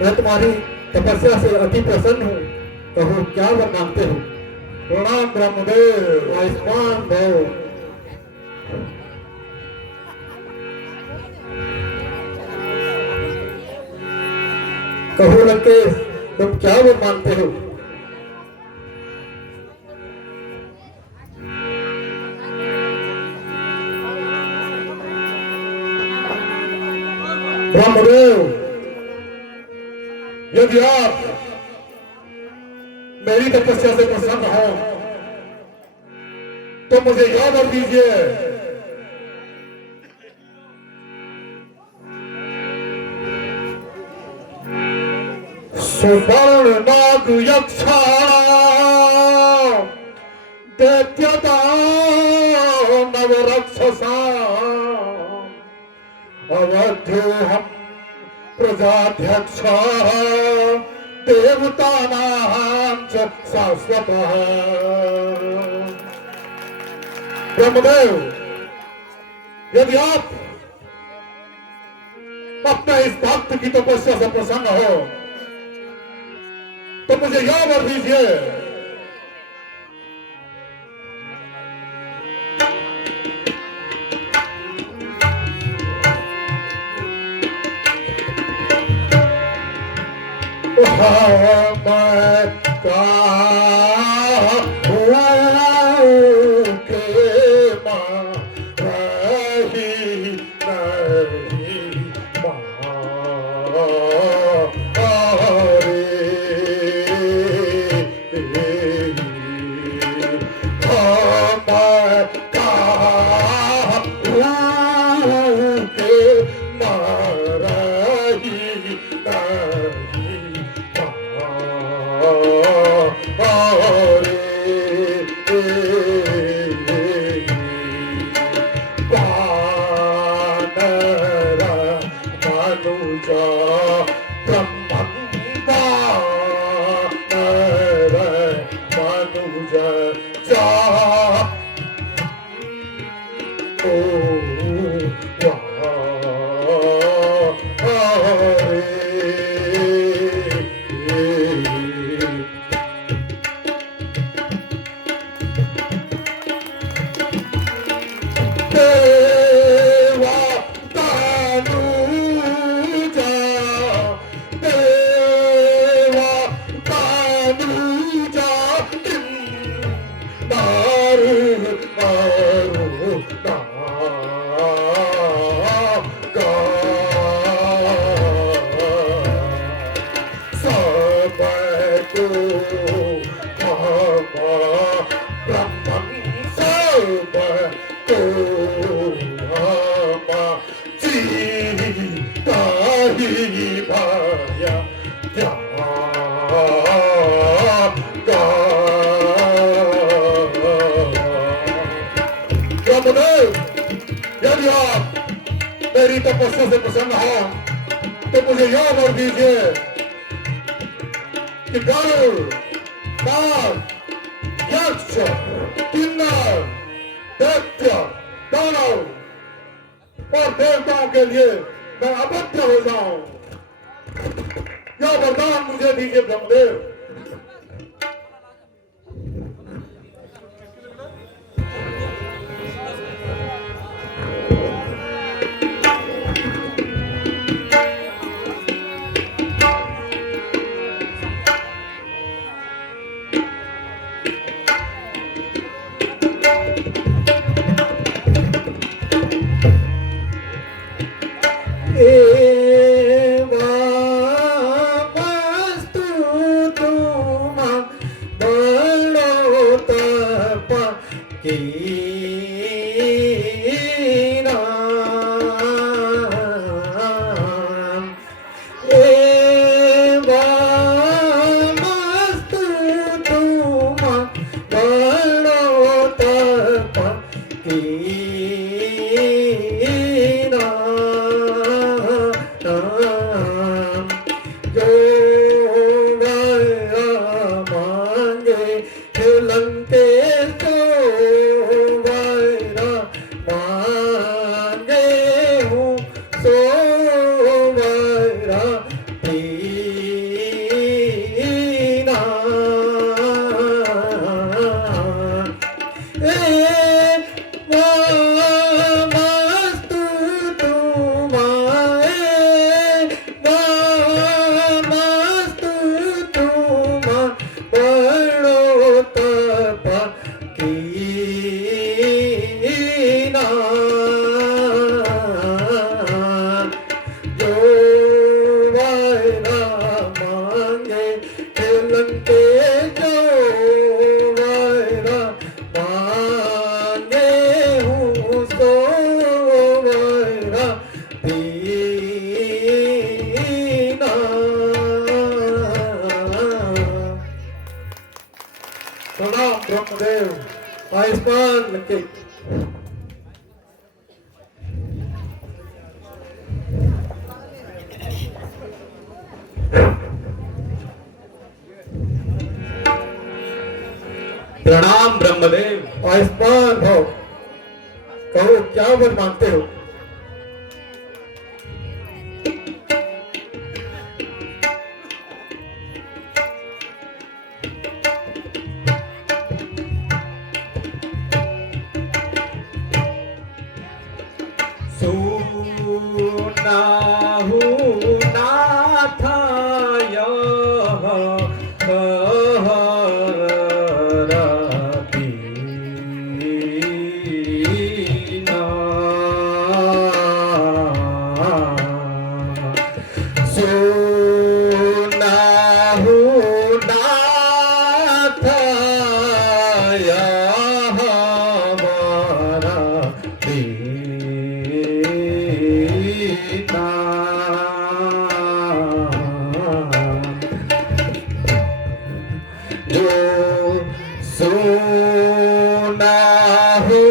मैं तुम्हारी तपस्या से अति प्रसन्न हूँ। कहो क्या वर मांगते हो? प्रणाम ब्रह्मदेव। आयुष्मान भव। कहो लंकेश, तुम क्या वर मांगते हो? ब्रह्मदेव, यदि आप मेरी तपस्या से प्रसन्न हो तो मुझे यह वर दीजिए। सुवर्ण नाग यक्षा दैत्यता नवरक्षसा अवध्योऽहं प्रजाध्यक्ष देवतानां च शाश्वतः। ब्रह्मदेव, यदि आप अपने इस भक्त की तपस्या से प्रसन्न हो तो मुझे यह वर दीजिए। मारही नहीं मारे वानर मनुजा ब्रह्मंगा मनुजा जा ओ देवा तानुजा देवा तानुजा दारू दारू गा सबको मामा ब्रह्मन सबको मामा जीता ही भाया क्या ब्रह्मदेव यदि आप मेरी तपस्या से प्रसन्न हो तो मुझे यह वर दीजिए कि गरुड़ नाग यक्ष किन्नर दैत्य दानव और देवताओं के लिए मैं अवध्य हो जाऊं यह वरदान मुझे दीजिए ब्रह्मदेव प्रणाम ब्रह्मदेव आयुष्मान के प्रणाम ब्रह्मदेव आयुष्मान भव कहो क्या वर मांगते हो सुनाहु नाथाय कहरती। जो सुना हो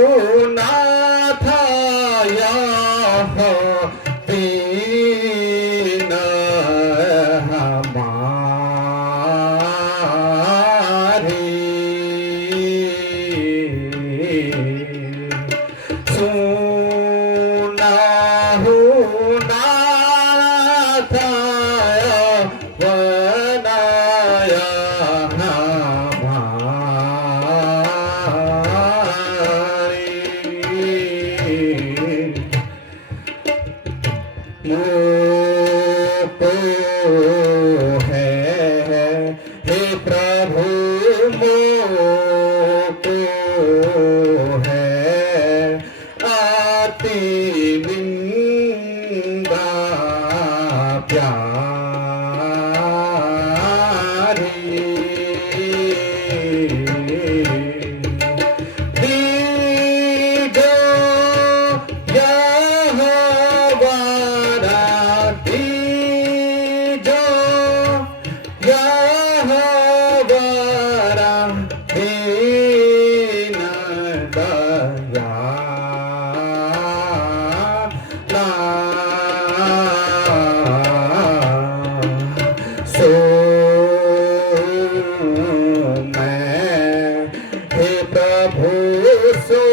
ना था यह दीन हमारी, सुना हो ना था बनाया मोको है हे प्रभु, मोको है आती निंदा सो मैं हे प्रभु, सो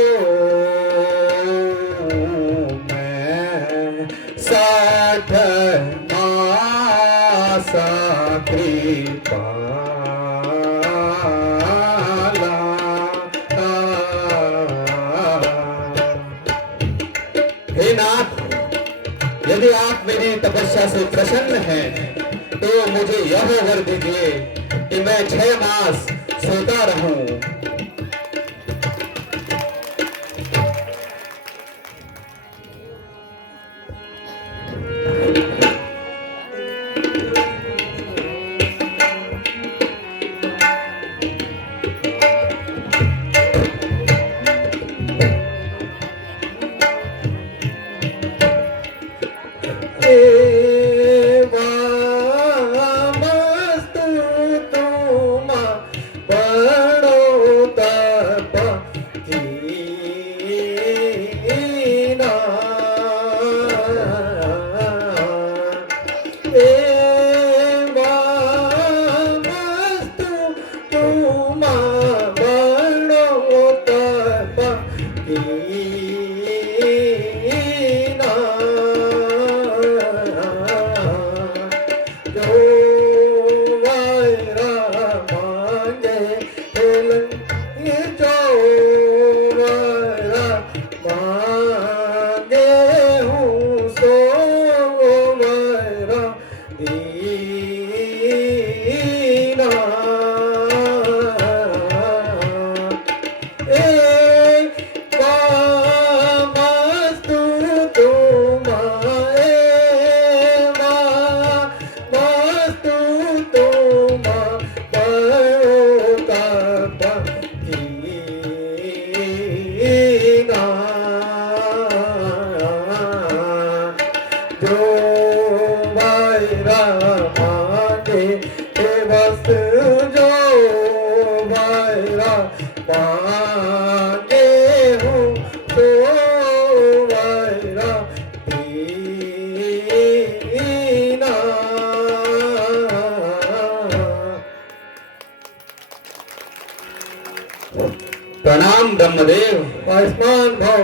मैं साधना सा कृपाला। हे नाथ, यदि आप मेरी तपस्या से प्रसन्न हैं तो मुझे यह वर दीजिए कि मैं 6 मास सोता रहूं। प्रणाम ब्रह्मदेव। आयुष्मान भाव।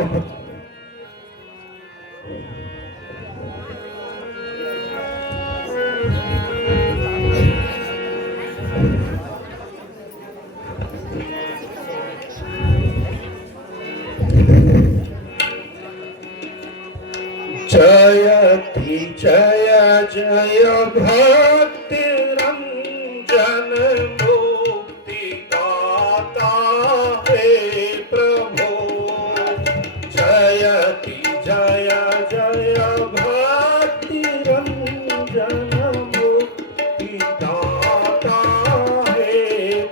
जयति जय जय भक्ति रंजन मुक्ति दाता हे प्रभु। जयति जय जय भक्ति रंजन मुक्ति दाता हे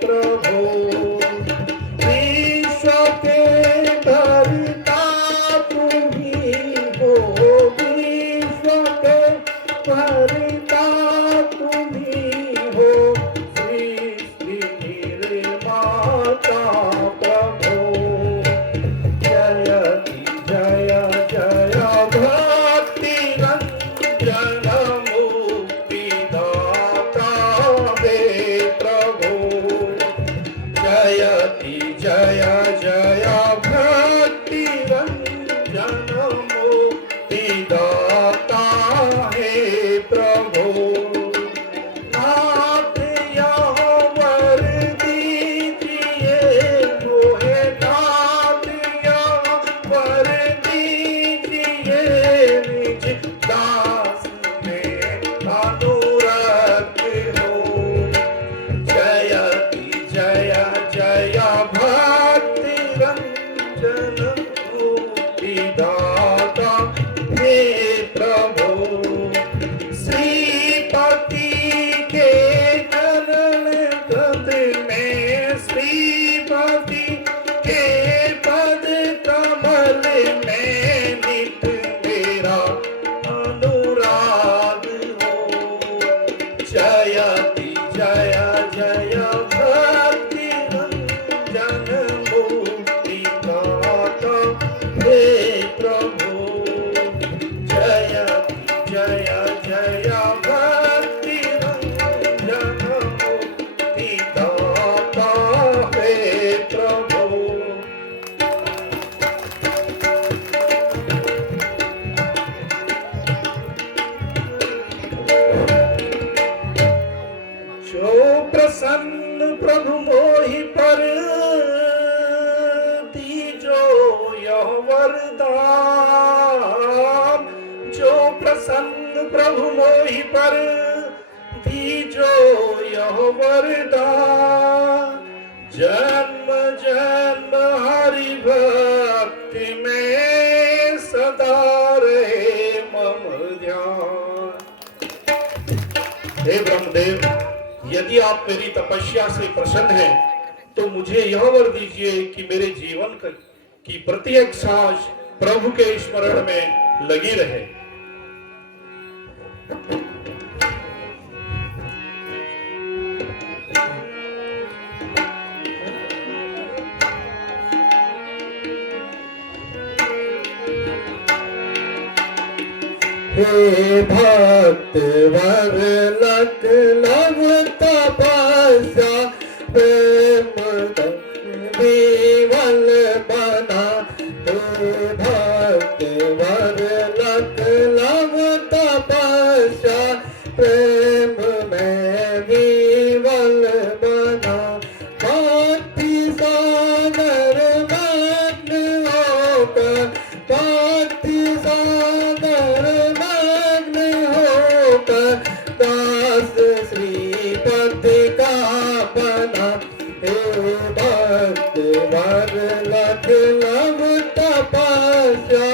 प्रभु। विश्व के धरिता तुम्ही हो, विश्व भरता तुम्ही हो सृष्टि निर्माता प्रभो जयति जय जय भक्ति रंजन मुक्तिदाता हे प्रभु जयति जय जय भक्ति रंजन मुक्तिदाता हे प्रभु नाथ यावर दीजिए मोहे नाथ यावर दीजिए निज दास में अनुरक्त हो जयति जय जय भक्ति रंजन मुक्तिदाता हे प्रभु श्रीपति के चरण पद में श्रीपति के पद कमल में नित मेरा अनुराग हो जयति जय जय भक्ति रंजन मुक्तिदाता हे प्रभु जयति जय जय भक्ति रंजन मुक्तिदाता हे प्रभु जो प्रसन्न प्रभु मोहि पर दीजो यह वरदान जो प्रसन्न प्रभु मोहि पर दीजो यह वरदान जन्म जन्म हरि भक्ति में सदा रहे मम ध्यान हे ब्रह्मदेव यदि आप मेरी तपस्या से प्रसन्न हैं तो मुझे यह वर दीजिए कि मेरे जीवन की प्रत्येक सांस प्रभु के स्मरण में लगी रहे हे भक्त वर लख लव तपस्या प्रेम विवल बना हे भक्त वर लख लव तपस्या प्रेम में विवल बना भक्ति सागर मग्न होकर भक्ति सागर दास श्रीपति का बना हे भक्त वर लख लव तपस्या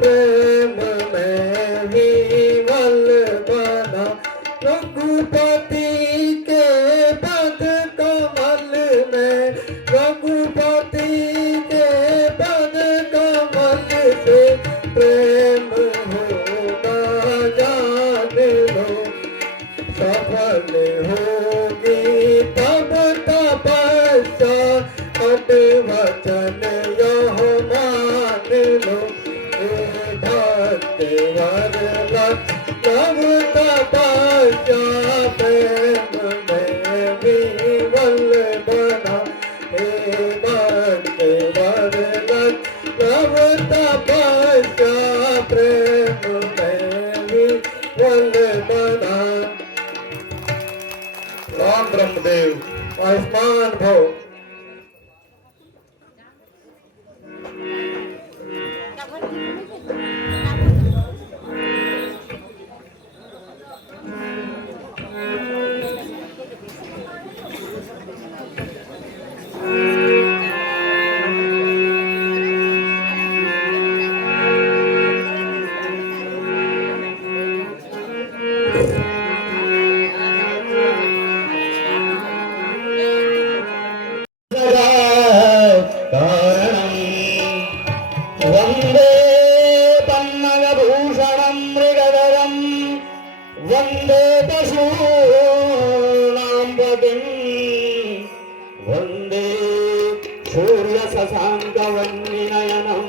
प्रेम में विवल बना रघुपति के पद कमल में रघुपति के पद कमल से प्रेम होगा जान लो सफल होगी तब तपस्या पद वचन यह मान लो हे भक्त वर लख लव तपस्या प्रेम में विवल बना हे भक्त वर लख लव तपस्या प्रेम में विवल बना राम ब्रह्मदेव आयुष्मान भव वन्दे पशूनां पतिं वन्दे सूर्यशशाङ्कवह्निनयनं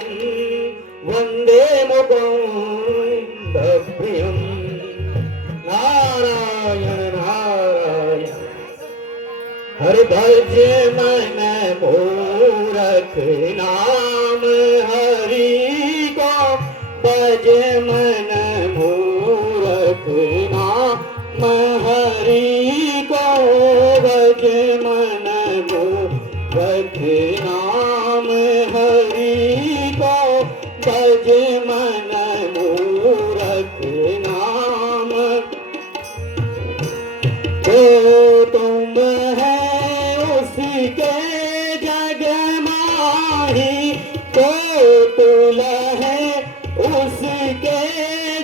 वन्दे मुकुन्दप्रियं नारायण नारायण हरि भजे मन मूरख नाम हरि को भजे मन मूरख नाम हरि को भजे मन मूरख नाम हरि को भजे मन मूरख नाम तो तुम है उसके जग माही तो तुल है उसके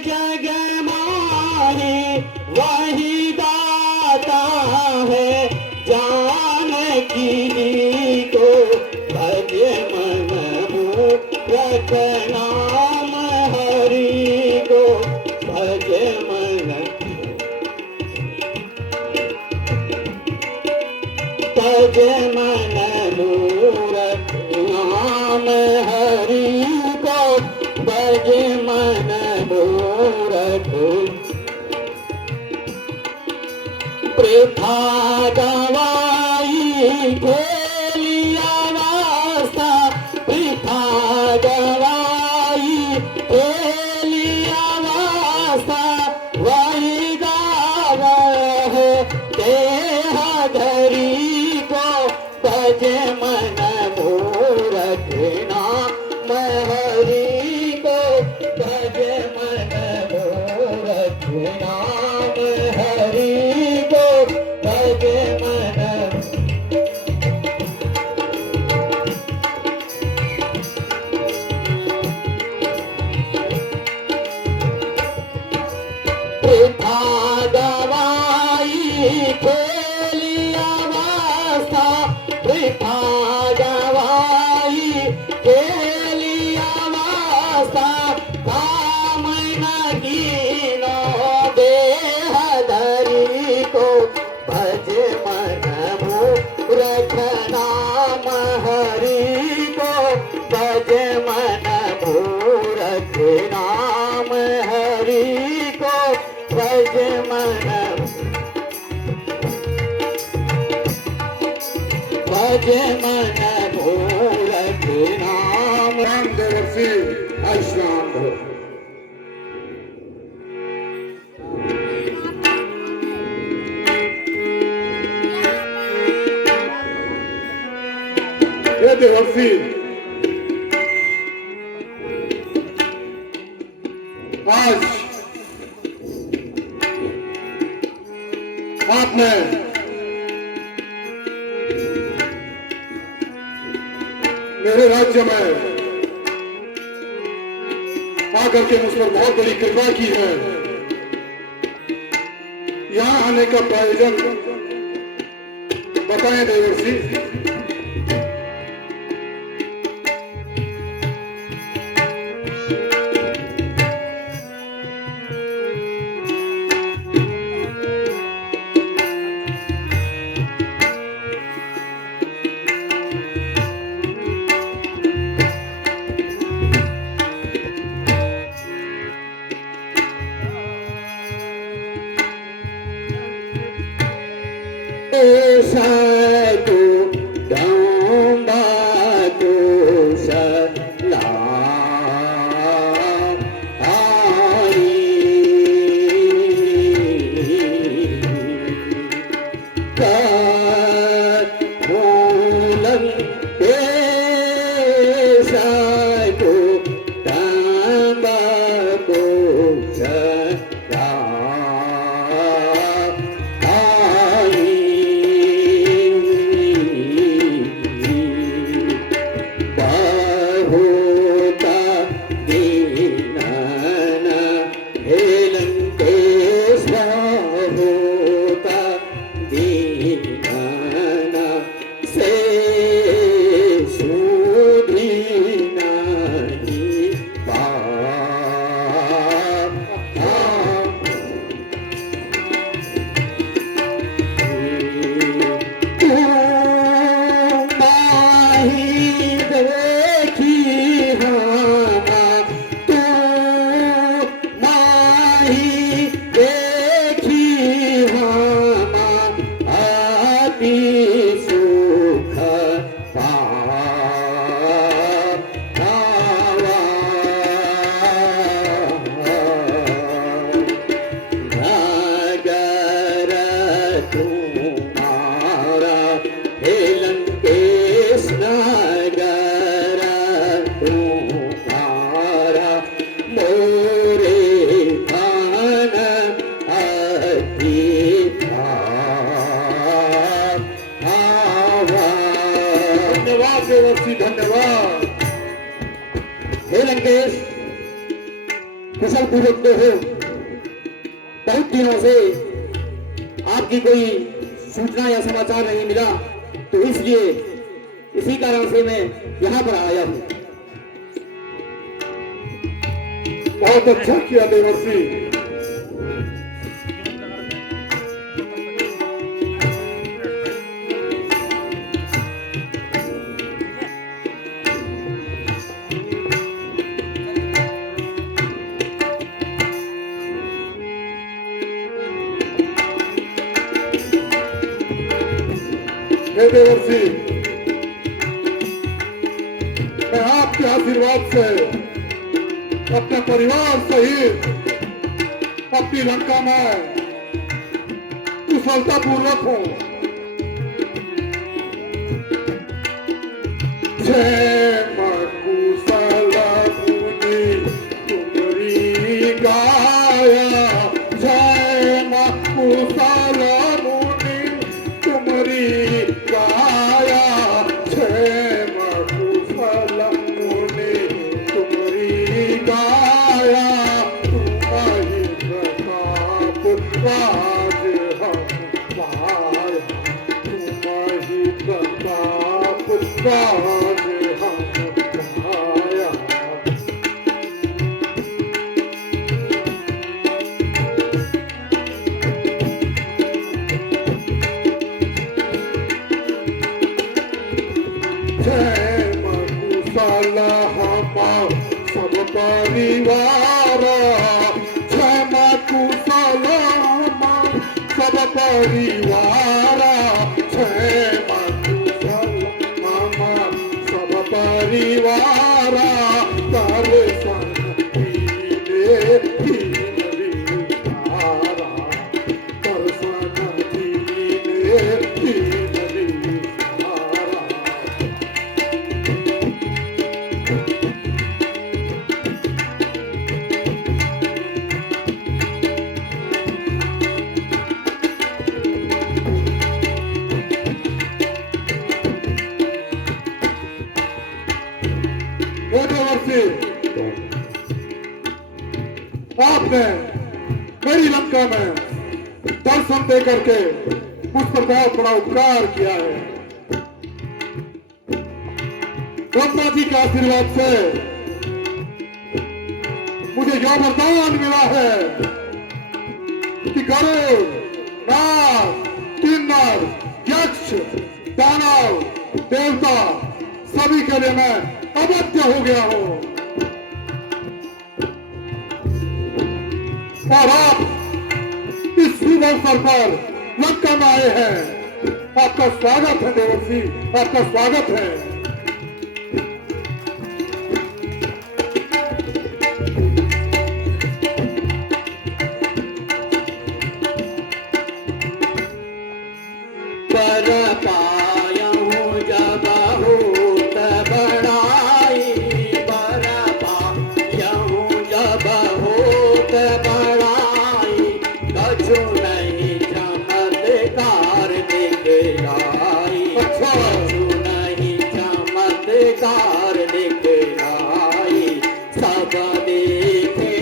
जग माही वही दाता है जानकी को भजे मन मूरख नाम हरि को भजे मन भजे मन मूरख नाम हरि को भजे मन मूरख प्रथा गवाई खेलिया वास्ता प्रथा गवाई खेलिया वास्ता वही गाव है देह धरी को भजे मन मूरख नाम हरि को भजे मन मूरख नाम हरि को भजे मन प्रथा गवाई खेलिया वास्ता प्रथा गवाई खेलिया वास्ता काम न कीनो देह धरी को भजे मन मूरख नाम हरि को भजे मन मूरख नाम हरि को भजे मन भजे मन मूरख नाम रामदेवर्षि आयुष्मान भव। हे देवर्षि, आज आपने मेरे राज्य में आकर के मुझ पर बहुत बड़ी कृपा की है। यहाँ आने का प्रयोजन बताएं देवर्षि। साधु डांबा तो सला आई मूलन पे साधु डांबा तो सला आई नहीं देखी हमारी सुख नगर तुम्हारा हे लंकेश नगर तुम्हारा मोरे धन धन्यवाद देवर्षि, धन्यवाद। हे लंकेश, कुशल पूर्वक तो हो। बहुत दिनों से आपकी कोई सूचना या समाचार नहीं मिला, तो इसलिए इसी कारण से मैं यहाँ पर आया हूँ। बहुत अच्छा किया देवर्षि। हे देवर्षि, मैं आपके आशीर्वाद से अपने परिवार सहित अपनी लंका में कुशलता पूर्वक हूँ। क्षेम कुशल मुनि तुमरी गाया, क्षेम कुशल मुनि तुमरी गाया, क्षेम कुशल मुनि तुमरी गाया, तुम्हारी प्रताप राज हम पाया, तुम्हारी प्रताप राज हम पाया। क्षेम कुशल हम सब परिवार, क्षेम कुशल हम सब परिवार, क्षेम कुशल हम सब परिवार, दर्शन दीने दीन दीनारा, दर्शन दीने दीन दीनारा। हे देवर्षि, आपने मेरी लंका में दर्शन दे करके मुझ पर बहुत बड़ा उपकार किया है। ब्रह्मा जी के आशीर्वाद से मुझे यह वरदान मिला है कि गरुड़, नाग, किन्नर, यक्ष, दानव, देवता सभी के लिए मैं अवध्य हो गया हूं। और आप इस शुभ अवसर पर लंका में आए हैं। आपका स्वागत है देवर्षि, आपका स्वागत है। पर पायऊं जब होत बड़ाई, पर पायऊं जब होत बड़ाई, कछु नहीं चमत्कार दिखलाई, कछु नहीं चमत्कार दिखलाई। सब देखे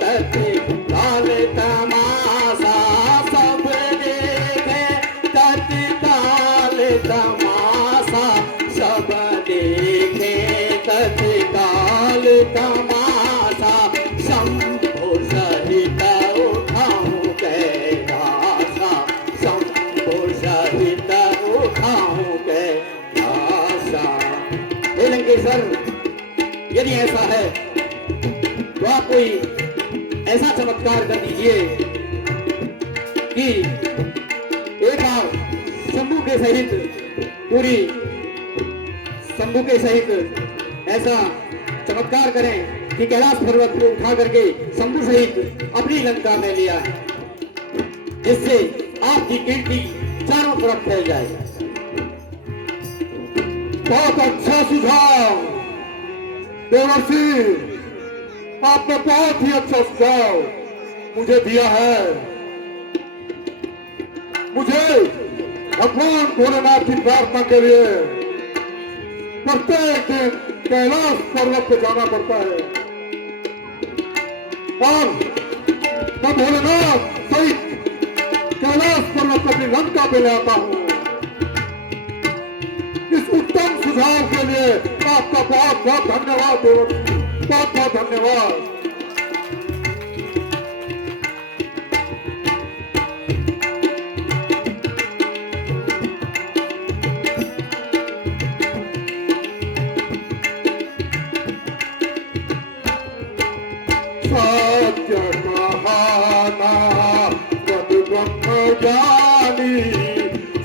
तत्काल तमाशा, सब देखे तत्काल तमाशा, सब देखे तत्काल तमाशा। शंभु सहित उठाऊं कैलासा, शंभु सहित उठाऊं कैलासा। हे लंकेश्वर, यदि ऐसा है तो आप कोई ऐसा चमत्कार कर दीजिए कि एक बार शंभू के सहित पूरी शंभू के सहित ऐसा चमत्कार करें कि कैलाश पर्वत को उठा करके शंभू सहित अपनी लंका में ले आए, जिससे आपकी कीर्ति चारों तरफ फैल जाए। बहुत अच्छा सुझाव देवर्षि, आपने बहुत ही अच्छा सुझाव मुझे दिया है। मुझे भगवान भोलेनाथ की प्रार्थना के लिए प्रत्येक दिन कैलाश पर्वत पे जाना पड़ता है और मैं भोलेनाथ सहित कैलाश पर्वत अपनी लंका पे ले आता हूँ। इस उत्तम सुझाव के लिए आपका बहुत बहुत धन्यवाद देवर्षि, बहुत बहुत धन्यवाद। सत्य कहाना सद ब्रह्म ज्ञानी,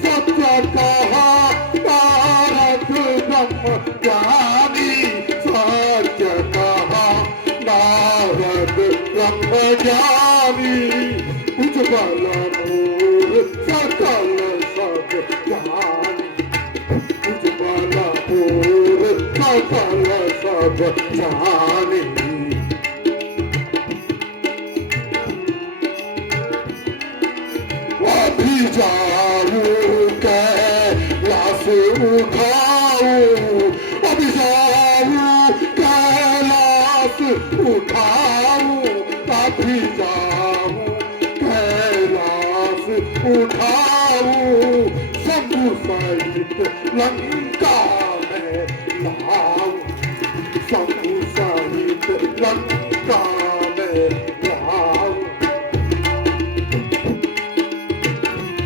सत्य कहा तारक ब्रह्म ज्ञानी, सत्य कहा नारद ब्रह्म ज्ञानी, उज्ज्वल नूर सकल सब ज्ञानी, उज्ज्वल नूर सकल सब ज्ञानी। अभी जाऊं कैलाश उठाऊं, अभी जाऊं कैलाश उठाऊं, अभी जाऊं कैलाश उठाऊं, शंभू सहित लंका में लाऊं, शंभू सहित लंका में लाऊं।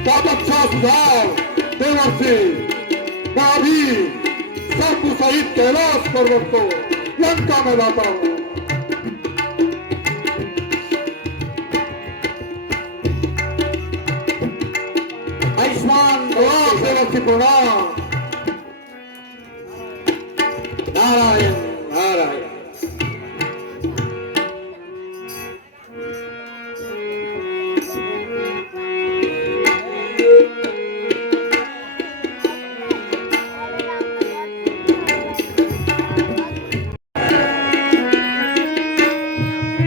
बहुत अच्छा सुझाव देवर्षि, मैं अभी शंभू सहित कैलाश पर्वत को लंका में लाता हूँ। आयुष्मान प्रणाम देवर्षि, प्रणाम। नारायण नारायण।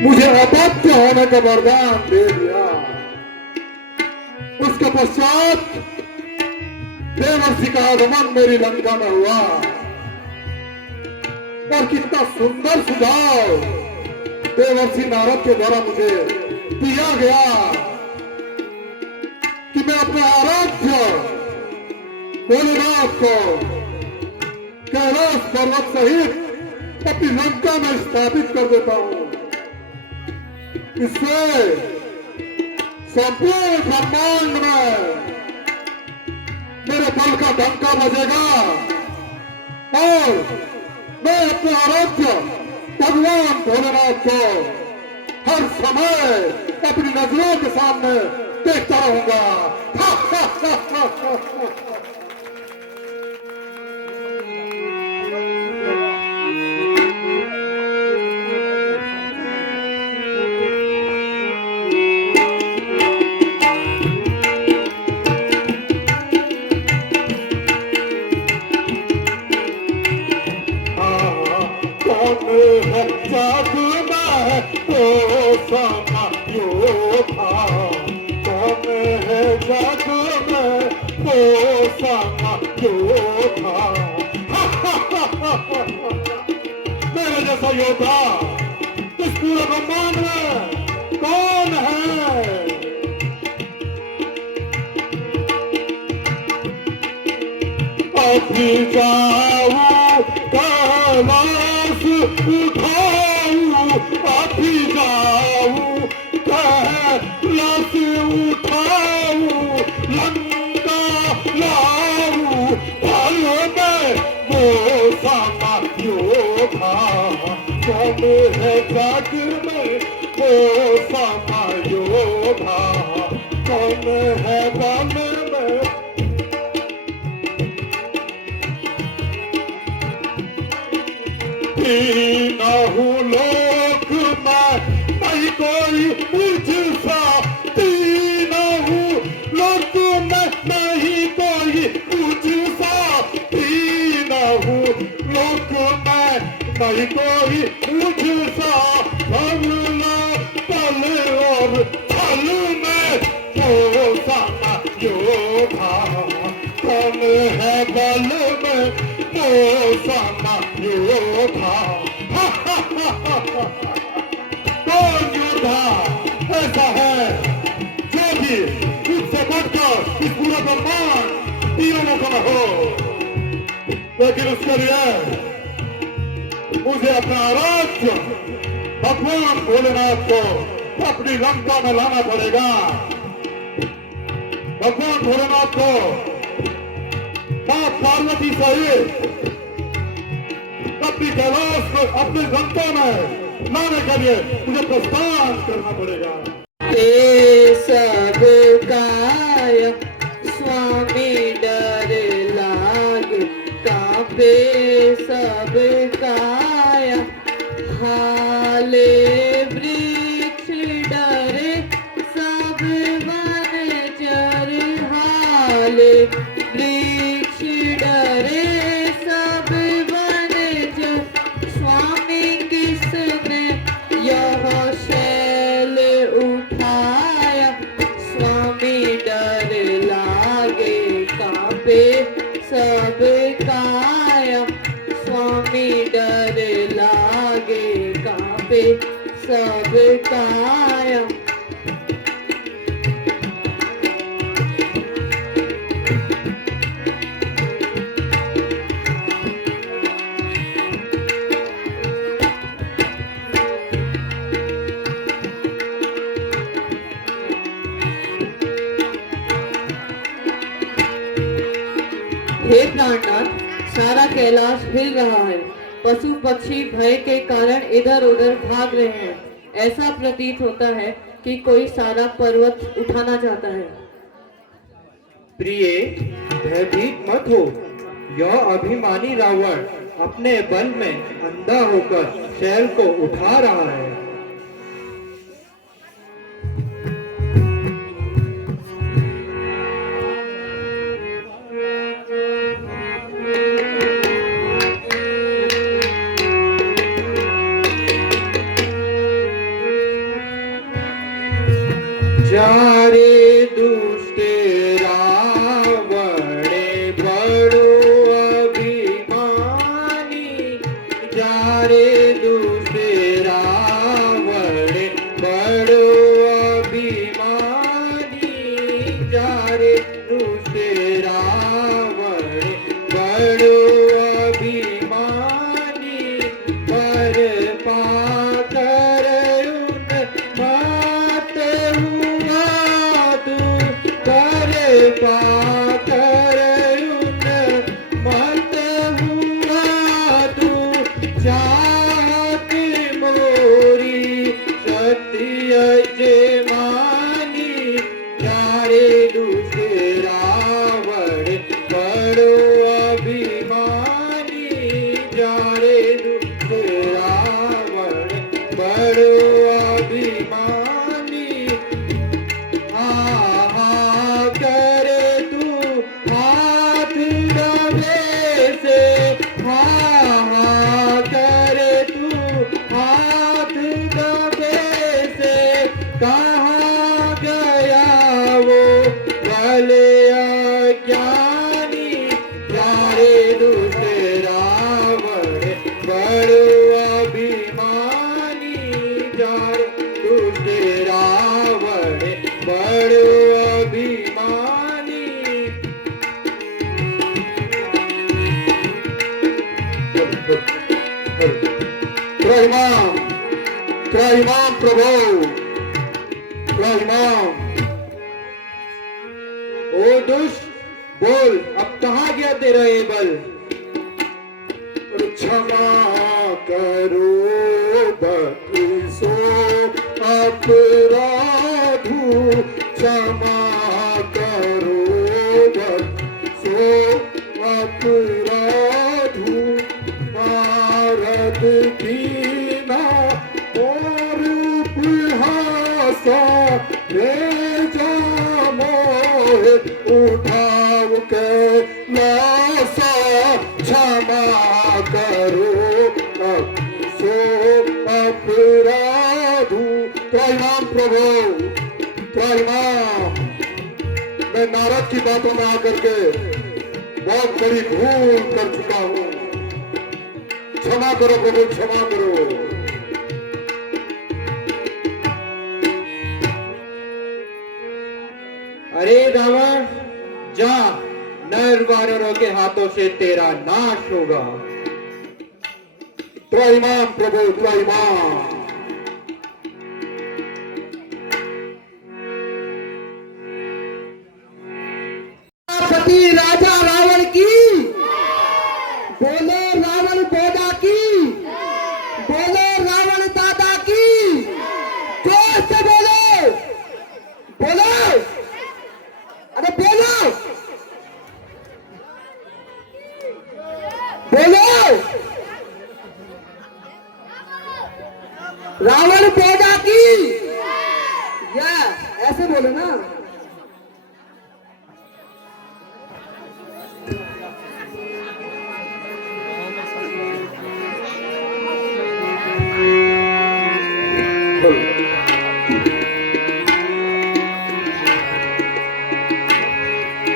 मुझे अभक्त होने का वरदान दे दिया। उसके पश्चात देवर्षि का आगमन मेरी लंका में हुआ और कितना सुंदर सुझाव देवर्षि नारद के द्वारा मुझे दिया गया कि मैं अपने आराध्य भोलेनाथ को कैलाश पर्वत सहित अपनी लंका में स्थापित कर देता हूं। इससे संपूर्ण ब्रह्मांड में मेरे बल का डंका बजेगा और मैं अपने आराध्य भगवान भोलेनाथ को हर समय अपनी नजरों के सामने देखता रहूंगा। जग में तो समायोधा, कौन है जग में तो समायोधा। मेरे जैसा योद्धा इस पूरे ब्रह्मांड में कौन है? अभी जाऊं कैलाश उठाऊं, अभी जाऊं कैलाश उठाऊं, लंका लाऊं, पल में वो समायोधा। कौन है जग में वो समयोधा कौन है बल में तीनों लोक में नहीं कोई मुझसा तीनों लोक में नहीं कोई मुझसा तीनों लोक में नहीं कोई मुझसा भवना पल और फल में वो समयोधा कौन है बल में वो समयोधा कौन योद्धा ऐसा है जो भी उससे बढ़कर इस पूरा ब्रह्मांड तीनों लोगों में हो, लेकिन उसके लिए मुझे अपना राज्य भगवान भोलेनाथ को अपनी लंका में लाना पड़ेगा। भगवान भोलेनाथ को मां पार्वती सहित अपनी कैलाश को अपने लंका में लाने के लिए मुझे प्रस्थान करना पड़ेगा। ते सब काय स्वामी डर लागे कांपे सब काय हाले वृक्ष डरे सब वन चर हाले वृक्ष डरे सब वन चर स्वामी किसने यह शैल उठाया स्वामी डर लागे कांपे सब काया स्वामी डर लागे कांपे सब काया हे प्राणनाथ, सारा कैलाश हिल रहा है। पशु पक्षी भय के कारण इधर उधर भाग रहे हैं। ऐसा प्रतीत होता है कि कोई सारा पर्वत उठाना चाहता है। प्रिय, भयभीत मत हो। यह अभिमानी रावण अपने बल में अंधा होकर शैल को उठा रहा है। जारे दुष्ट रावणे बड़ो अभिमानी जारे दुष्ट रावणे बड़ो अभिमानी जारे दुष्ट रावणे बड़ो अभिमानी पर पाकर पाकर मत हुआ तू जात मोरी सत्य मानी जारे दूसरे रावण बड़ो अभिमानी जारे दूसरे रावण बड़ो अभिमानी करे तू हाथ दबे से करे तू हाथ दबे से कहाँ गया वो भले अज्ञानी जारे दूसरे रावण बड़ो अभिमानी जारे दूसरे रावण बड़ो अभिमानी त्राहिमाम त्राहिमाम प्रभु त्राहिमाम। ओ दुष्ट, बोल अब कहाँ गया तेरा ये बल? क्षमा करो बख्शो क्षमा करो बख्शो अपराधु भारत कीना और उपहासा भेजा मोहे उठाव के लासा क्षमा करो बख्शो अपराधु। त्रैमाम प्रभु त्रैमाम, मैं नारद की बातों में आकर के बहुत बड़ी भूल कर चुका हूं, क्षमा करो प्रभु क्षमा करो। अरे रावण, जा, नर वानरों के हाथों से तेरा नाश होगा। त्रैमाम प्रभु त्रैमाम। पति राजा रावण की बोलो, रावण बोला की बोलो, रावण दादा की जोर से बोलो, बोलो, अरे बोलो, बोलो, रावण बोला की, या ऐसे बोलो ना।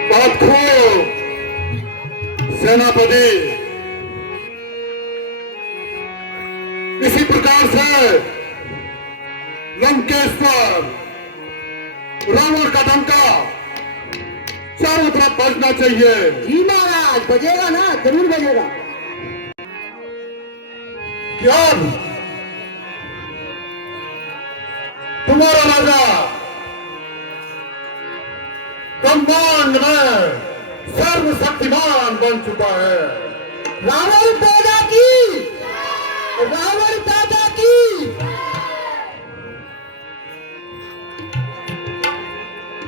बात खो सेनापति, इसी प्रकार से लंकेश्वर रावण का डंका चारों तरफ बजना चाहिए। जी महाराज, बजेगा ना, जरूर बजेगा। क्या तुम्हारा राजा ब्रह्मांड में सर्वशक्तिमान बन चुका है। रावण दादा की, रावण दादा की।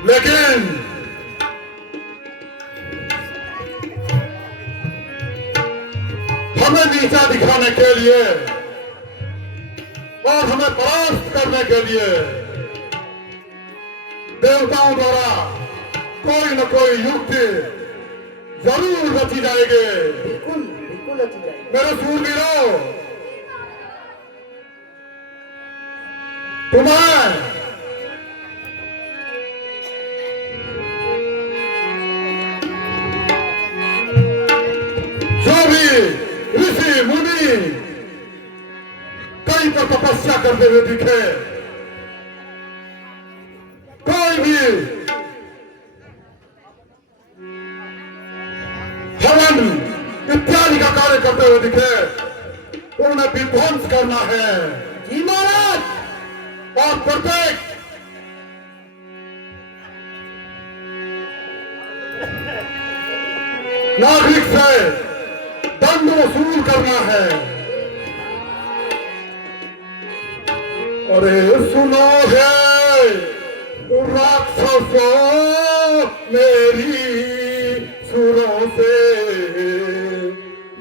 लेकिन हमें नीचा दिखाने के लिए और हमें परास्त करने के लिए देवताओं द्वारा कोई न कोई युक्ति जरूर रची जाएगी। बिल्कुल बिल्कुल अच्छी जाएगी। मेरे सूरवीरों, तुम्हें जो भी ऋषि मुनि कहीं पर तपस्या करते हुए दिखे, कोई भी हवन इत्यादि का कार्य करते हुए दिखे, उन्हें विध्वंस करना है। जी महाराज। और प्रत्येक नागरिक से दंड वसूल करना है। अरे सुनो है राक्षसों, मेरी सुरों से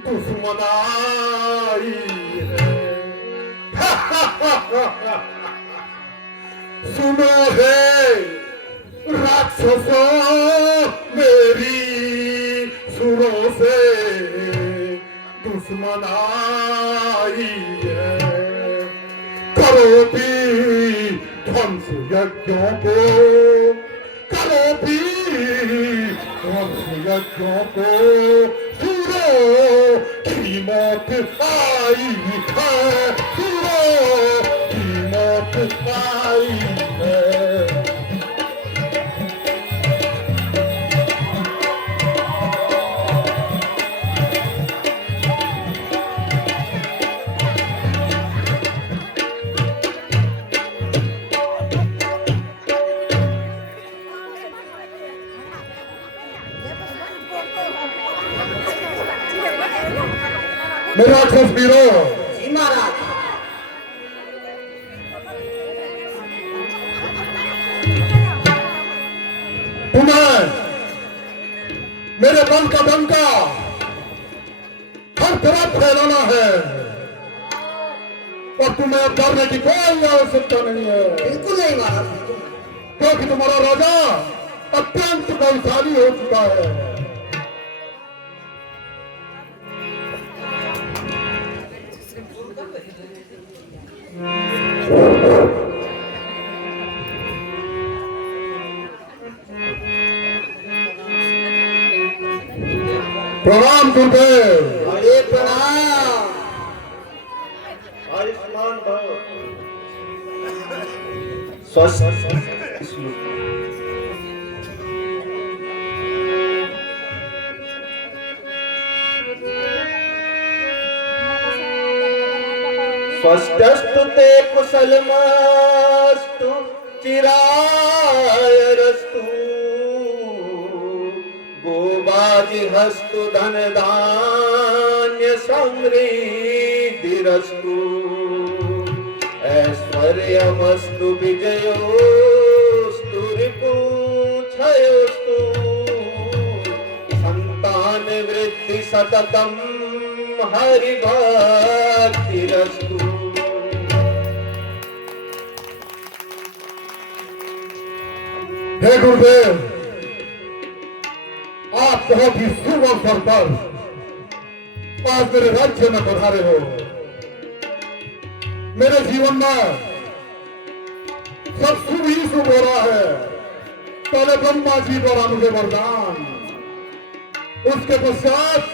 दुश्मनाई है। सुनो है राक्षसों, मेरी सुरों से दुश्मनाई है। करो भी ध्वंस यज्ञों को, करो भी ध्वंस यज्ञों को, सूरों की मौत आई है, सूरों की मौत आई है। मेरे राक्षस वीरों, जी महाराज। काल का डंका हर तरफ फैलाना है और तुम्हें अब डरने की कोई आवश्यकता नहीं है। बिल्कुल नहीं महाराज। क्योंकि तुम्हारा राजा अत्यंत बलशाली हो चुका है। प्रणाम गुरुदेव। अरे प्रणाम। आयुष्मान भव। स्वस्थ स्वस्थस्तु ते कुशलमस्तु चिरायरस्तु गोबाजिहस्तु धन धान्य समृद्धिरस्तु ऐश्वर्यमस्तु विजयोस्तु रिपुक्षयोस्तु संतान वृद्धि सततम हरिभक्तिरस्तु। हे गुरुदेव, आप बहुत ही शुभ अवसर पर आज मेरे राज्य में पधारे हो। मेरे जीवन में सब शुभ ही शुभ हो रहा है। पहले ब्रह्मा जी द्वारा मुझे वरदान, उसके पश्चात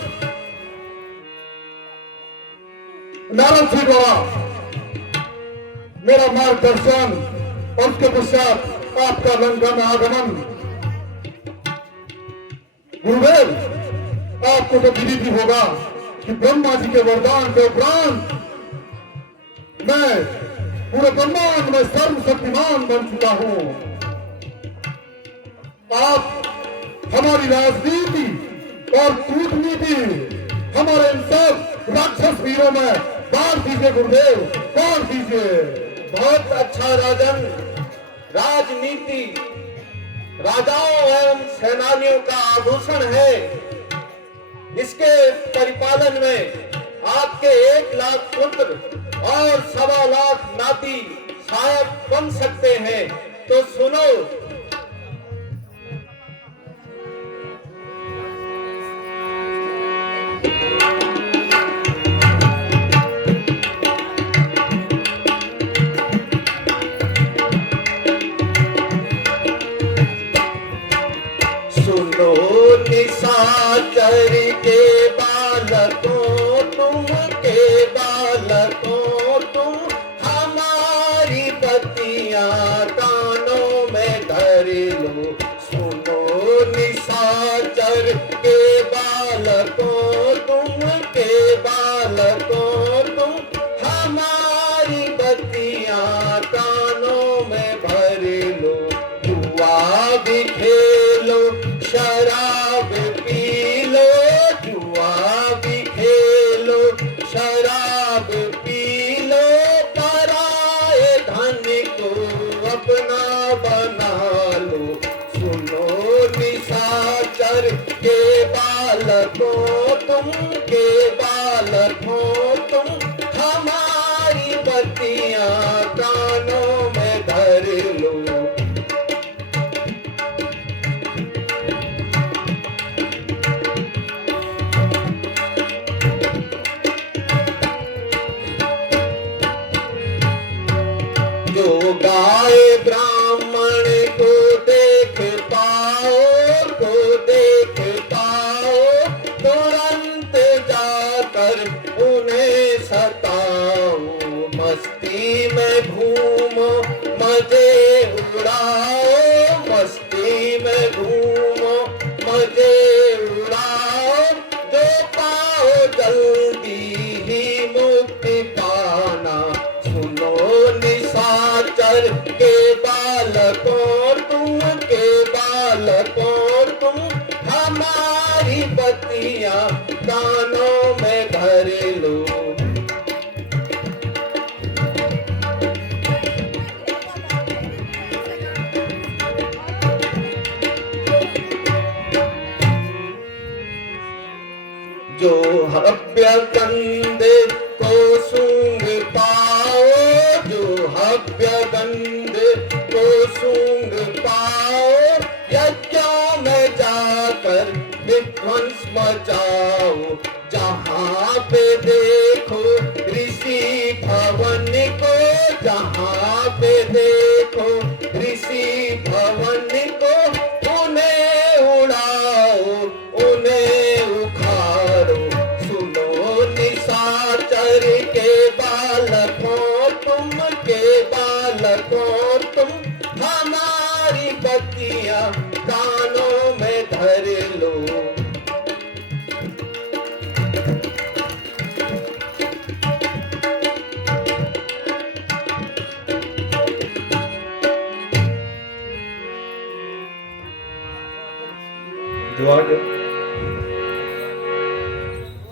नारद जी द्वारा मेरा मार्गदर्शन और उसके पश्चात आपका लंका में आगमन। गुरुदेव, आपको तो विदित ही होगा कि ब्रह्मा जी के वरदान के उपरांत मैं पूरे ब्रह्मांड में सर्वशक्तिमान बन चुका हूं। आप हमारी राजनीति और कूटनीति हमारे इन सब राक्षस वीरों में बांट दीजिए गुरुदेव, बांट दीजिए। बहुत अच्छा राजन। राजनीति राजाओं एवं सेनानियों का आभूषण है। इसके परिपालन में आपके 1 लाख पुत्र और 1.25 लाख नाती सहायक बन सकते हैं। तो सुनो, निशाचर के बालकों तुम के बालकों तुम हमारी बत्तियां कानों में धर लो। सुनो निशाचर के बालकों तुम के बालकों तुम हमारी बत्तियां कानों में भर लो। जुआ भी खेलो, शराब पी लो, जुआ भी खेलो, शराब पी लो, पराए धन को अपना बना लो। सुनो निशाचर के बालकों तुम के बालकों तुम हमारी बत्तियां कानों में धर लो। जो गाय ब्राह्मण को देख पाओ, को देख पाओ, तुरंत जाकर उन्हें सताओ। मस्ती में घूमो, मजे उड़ाओ, मस्ती में घूमो, मजे उड़ाओ। जो पाओ जल्दी ही मुक्ति पाना। सुनो निशाचर के बालकों तुम के बालकों तुम हमारी बत्तियां कानों में धर लो। कानों में धर लो।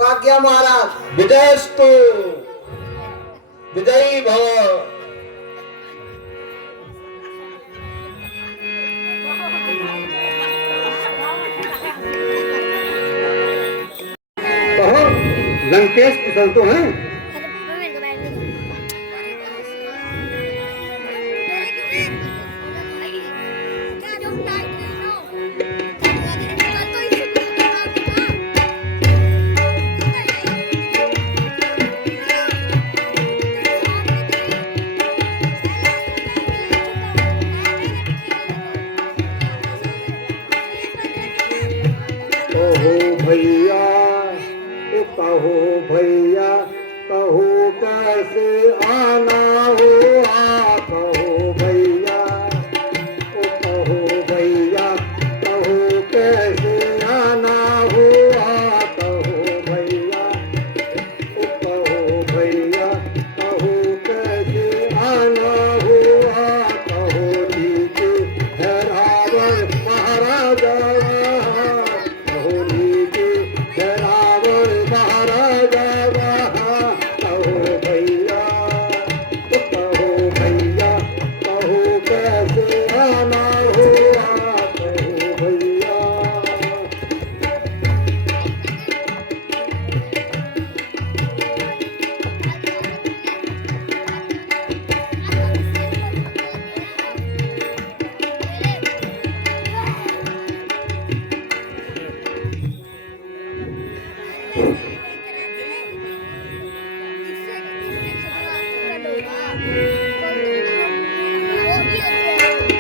आज्ञा महाराज। विजयस्तु, विजयी भव। कहो लंकेश कुशल तो हैं? कहो भैया, तो कहो भैया, कहो कैसे आना हो। कहो भैया, ओ कहो भैया, कहो कैसे आना हो। कहो भैया, ओ कहो भैया, कहो कैसे आना हो। कहो नीचे है रावण महाराजा।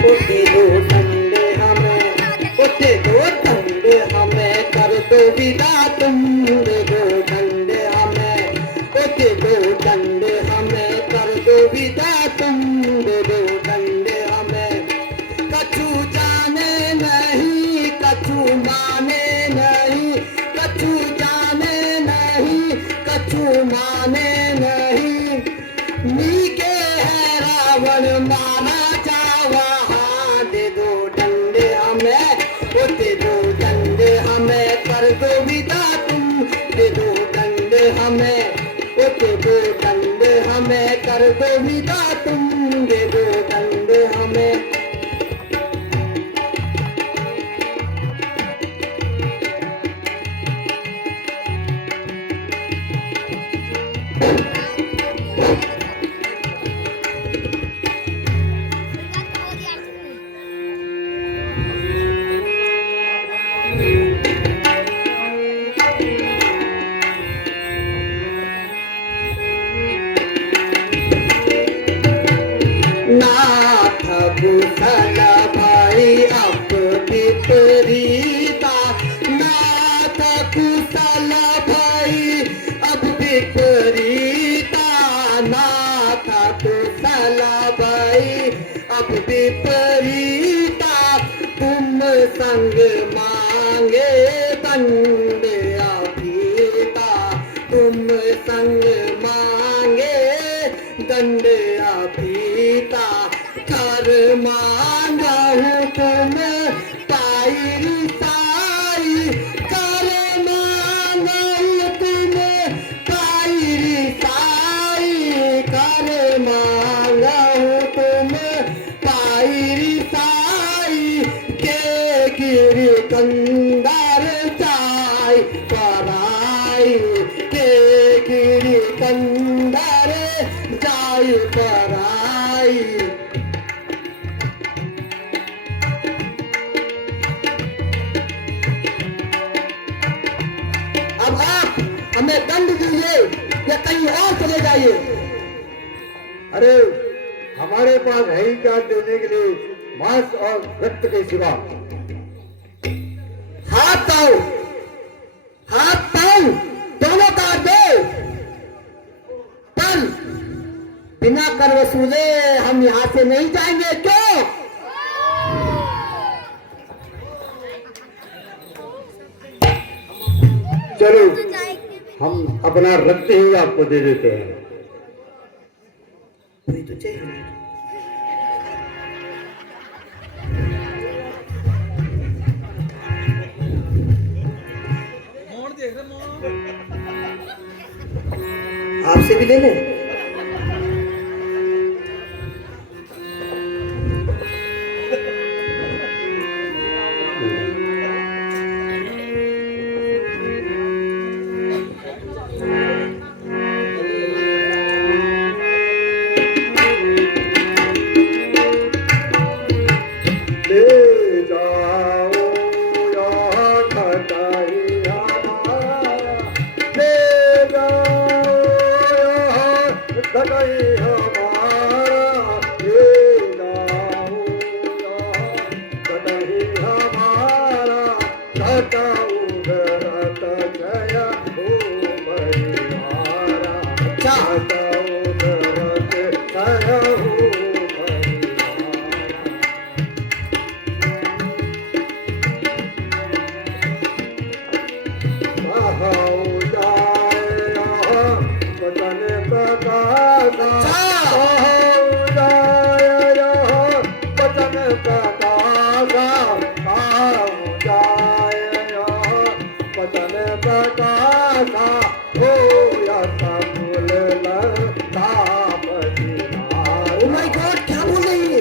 उठे दो ठंडे हमें, उठे दो ठंडे हमें, कर दो विदा तुम। दे दो ठंडे हमें, उठे दो ठंडे हमें, कर दो विदा तुम। दे दो ठंडे हमें, कछु जाने नहीं, कछु माने नहीं, कछु जाने नहीं, कछु माने नहीं। नीके है रावण माना जावा। दे दो डंडे हमें, ओ दे दो डंडे हमें, कर दो विदा तुम। दे दो डंडे हमें, ओ दे दो डंडे हमें, कर दो विदा तुम। दे दो डंडे हमें। नाथ कुशल भाई अब विपरीता। नाथ कुशल भाई अब विपरीता। नाथ कुशल भाई अब विपरीता। तुम संग मांगे दंड अभीता। तुम संग मांगे दंड अभीता। कर मांगा हूँ तुम पाई साई। कर मांगा हूँ तुम पाई साई। कर मांगा हूँ तुम पाई साई। के गिरी कंदर जाय पराई। के गिरी कंदर जाय पराई। अब आप हमें दंड दीजिए या कहीं और चले जाइए। अरे हमारे पास है ही क्या देने के लिए, मांस और रक्त के सिवा। हाथ पांव दोनों काट दो। पर बिना कर वसूले हम यहाँ से नहीं जाएंगे। क्यों? चलो हम अपना रखते ही आपको दे देते हैं। आपसे भी ले लें। ले जाओ यहाँ खटाई हमारा, ले जाओ यहाँ खटाई हमारा, ले जाओ यहाँ खटाई हमारा, खटाऊ दरत गया हो परिहारा, खटाऊ दरत गया हो परिहारा। Oh my God, क्या बोल रही है?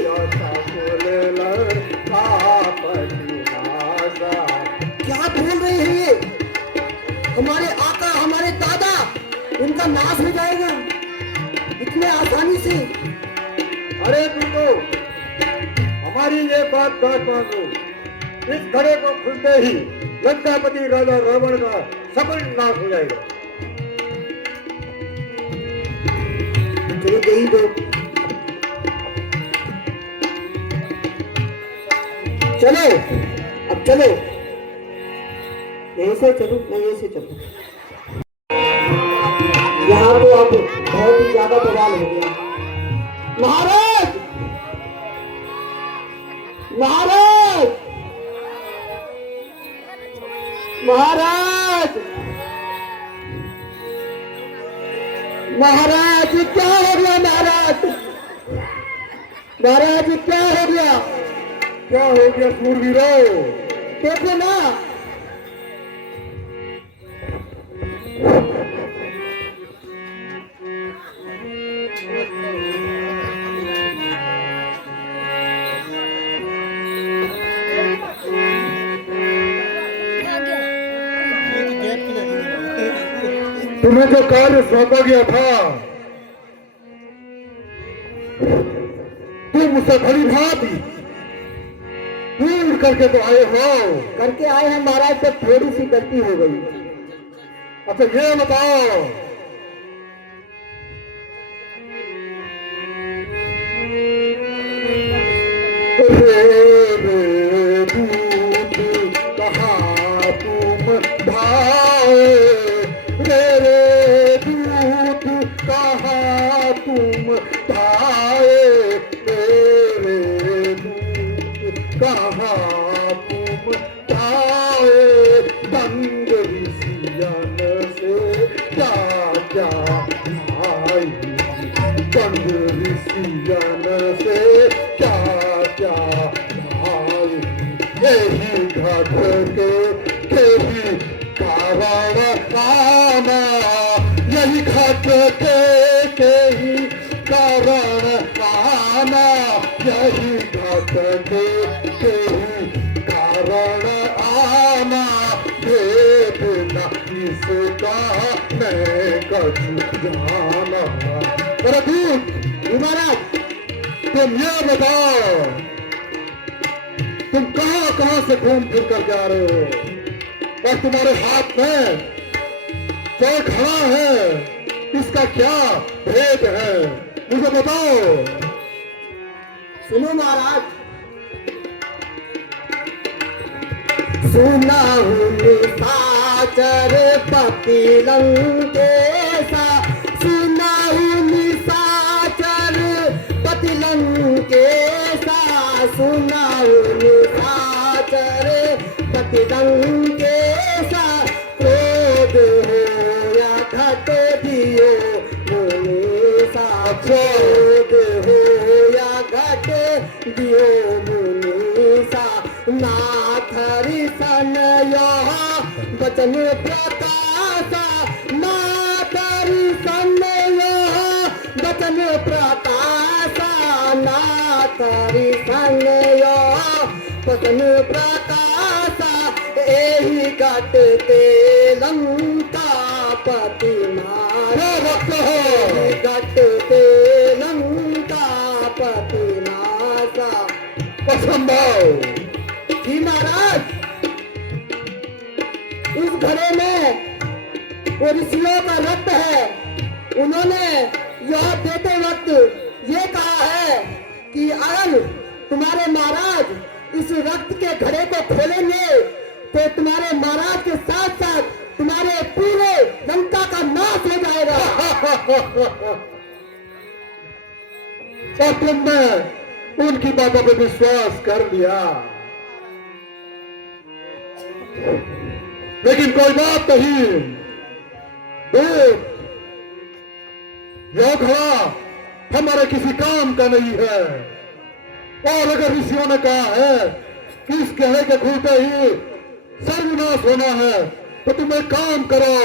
क्या बोल रहे हैं ये? हमारे आका, हमारे दादा, उनका नाश हो जाएगा इतने आसानी से? अरे तुमको हमारी ये बात मान लो, इस घड़े को खुलते ही लंकापति राजा रावण का सबल नाश हो जाएगा। चलो दे ही दो। चलो अब चलो, यहीं से चलो, मैं यहीं से चलो। यहाँ तो अब बहुत ही ज्यादा बवाल हो गया। महाराज, महाराज, महाराज, महाराज क्या हो गया? महाराज, महाराज क्या हो गया? क्या हो गया सूरवीरों? देखो ना, तुम्हें जो कार्य सौंपा गया था, तुम उसे भली भांति पूर्ण करके तो आए हो। करके आए हैं महाराज, तो थोड़ी सी गलती हो गई। अच्छा ये बताओ, रे दूध कहाँ तुम भाए, रे दूध कहाँ तुम भाए, रे दूध कहाँ तुम भाए, बंद ऋषियन से क्या क्या भाई, बंद ऋषियन से क्या क्या भाई, यही घट के ही कारण आना, यही घट के ही कारण आना, यही घट के ही कारण आना, भेदना इसका मैं कछु जाना। परंतु महाराज तुम ये बताओ, तुम कहां कहां से घूम फिर कर जा रहे हो, और तुम्हारे हाथ में जो घड़ा है इसका क्या भेद है, मुझे बताओ। सुनो महाराज, सुना हूँ निशाचर पति लंकेशा, सुना हूँ निशाचर पति लंकेशा, सुना हूँ निशाचर पति लंकेशा, क्रोध नाथ ऋषन यो वचन प्रकाश, नाथ ऋषन यो वचन प्रकाश, नाथ ऋषन यो वचन प्रकाश, एही घट ते लंका पति नारा, घट ते लंका पति नासा। असंभव जी महाराज, इस घड़े में वो ऋषियों का रक्त है। उन्होंने यह देते वक्त ये कहा है कि अगर तुम्हारे महाराज इस रक्त के घड़े को खोलेंगे तो तुम्हारे महाराज के साथ साथ तुम्हारे पूरे लंका का नाश हो जाएगा। और तुमने उनकी बातों पे विश्वास कर लिया, लेकिन कोई बात नहीं। दूत, यह घड़ा हमारे किसी काम का नहीं है। और अगर ऋषियों ने कहा है कि इस घड़े के खुलते ही सर्वनाश होना है, तो तुम एक काम करो,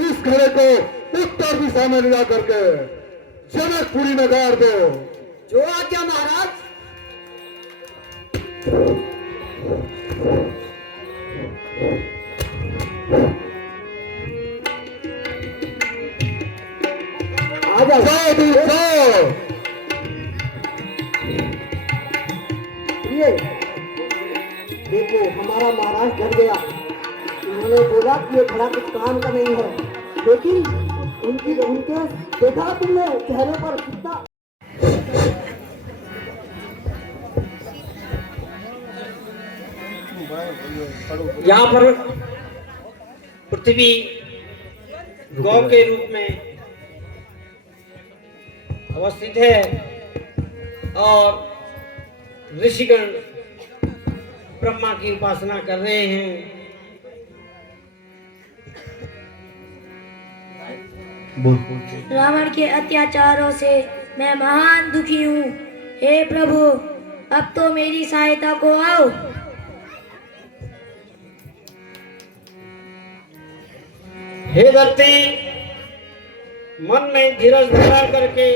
इस घड़े को उत्तर दिशा में ले जा करके जनकपुरी में गाड़ दो। जो आज्ञा महाराज। जाओ दूत, जाओ। ये देखो हमारा महाराज डर गया। उन्होंने बोला कि ये घड़ा कुछ काम का नहीं है, लेकिन उनके देखा तुमने चेहरे पर कितना। यहाँ पर पृथ्वी गौ के रूप में अवस्थित है और ऋषिगण ब्रह्मा की उपासना कर रहे हैं। रावण के अत्याचारों से मैं महान दुखी हूँ। हे प्रभु, अब तो मेरी सहायता को आओ। हे धरती, मन में धीरज धारण करके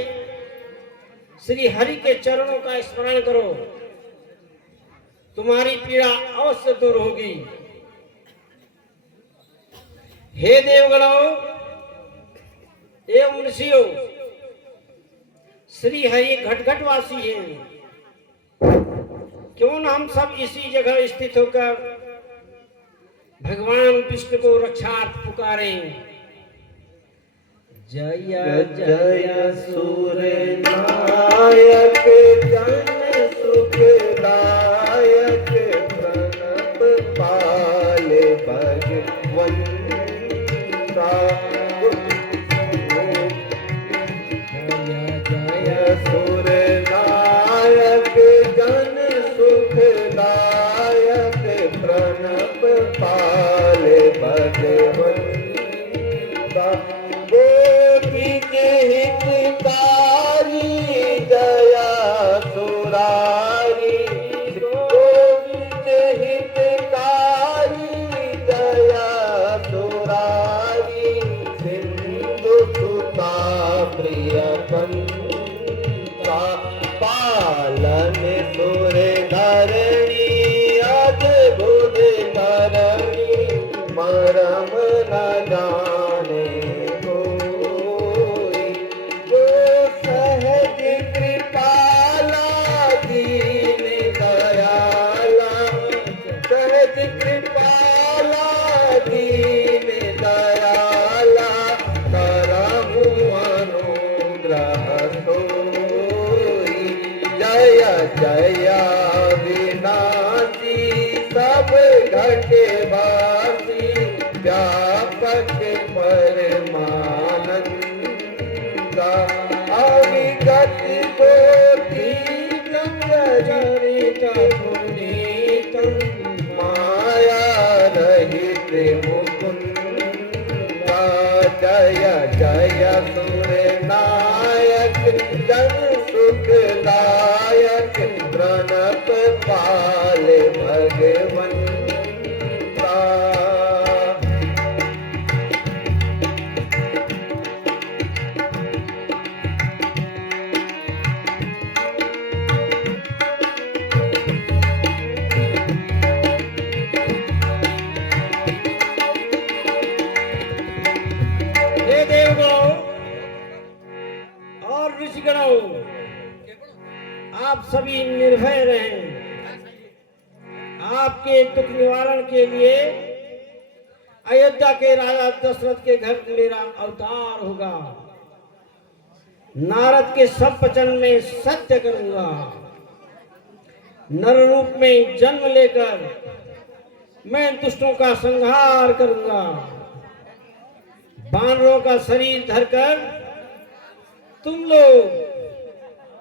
श्री हरि के चरणों का स्मरण करो, तुम्हारी पीड़ा अवश्य दूर होगी। हे देवगणों एवं ऋषियों, श्री हरि घटघटवासी हैं, क्यों न हम सब इसी जगह स्थित होकर भगवान विष्णु को रक्षार्थ पुकारें। जय जय सूर्य नायक जन सुखदायक, प्रणब पाल भगवंता। जय सूर्य नायक जन सुखदायक, प्रणब पाल भगवंता। गोपी के हितकारी दया सुरारी, गोपी के हितकारी दया सुरारी, सिंधु सुता प्रिय पंता। पालन सुर धरणी अद्भुत धरणी, मरम न जाने कोई। जो सहज कृपाला दीन दयाला, सहज कृपाला दीन दयाला, करहु अनुग्रह सोई। जय जय विनाशी सब घटवासी, व्यापक परमानंदा। अविगत कोटि गंगचरित पुनीतम, माया रहित मुकुंदा। जय जय सूर्य नायक जन सुखदायक, प्रणब पाल भगवंता। हे देवगणों और ऋषिगणों, आप सभी निर्भय रहें। आपके दुख निवारण के लिए अयोध्या के राजा दशरथ के घर मेरा अवतार होगा। नारद के सब वचन में सत्य करूंगा। नर रूप में जन्म लेकर मैं दुष्टों का संहार करूंगा। बानरों का शरीर धरकर तुम लोग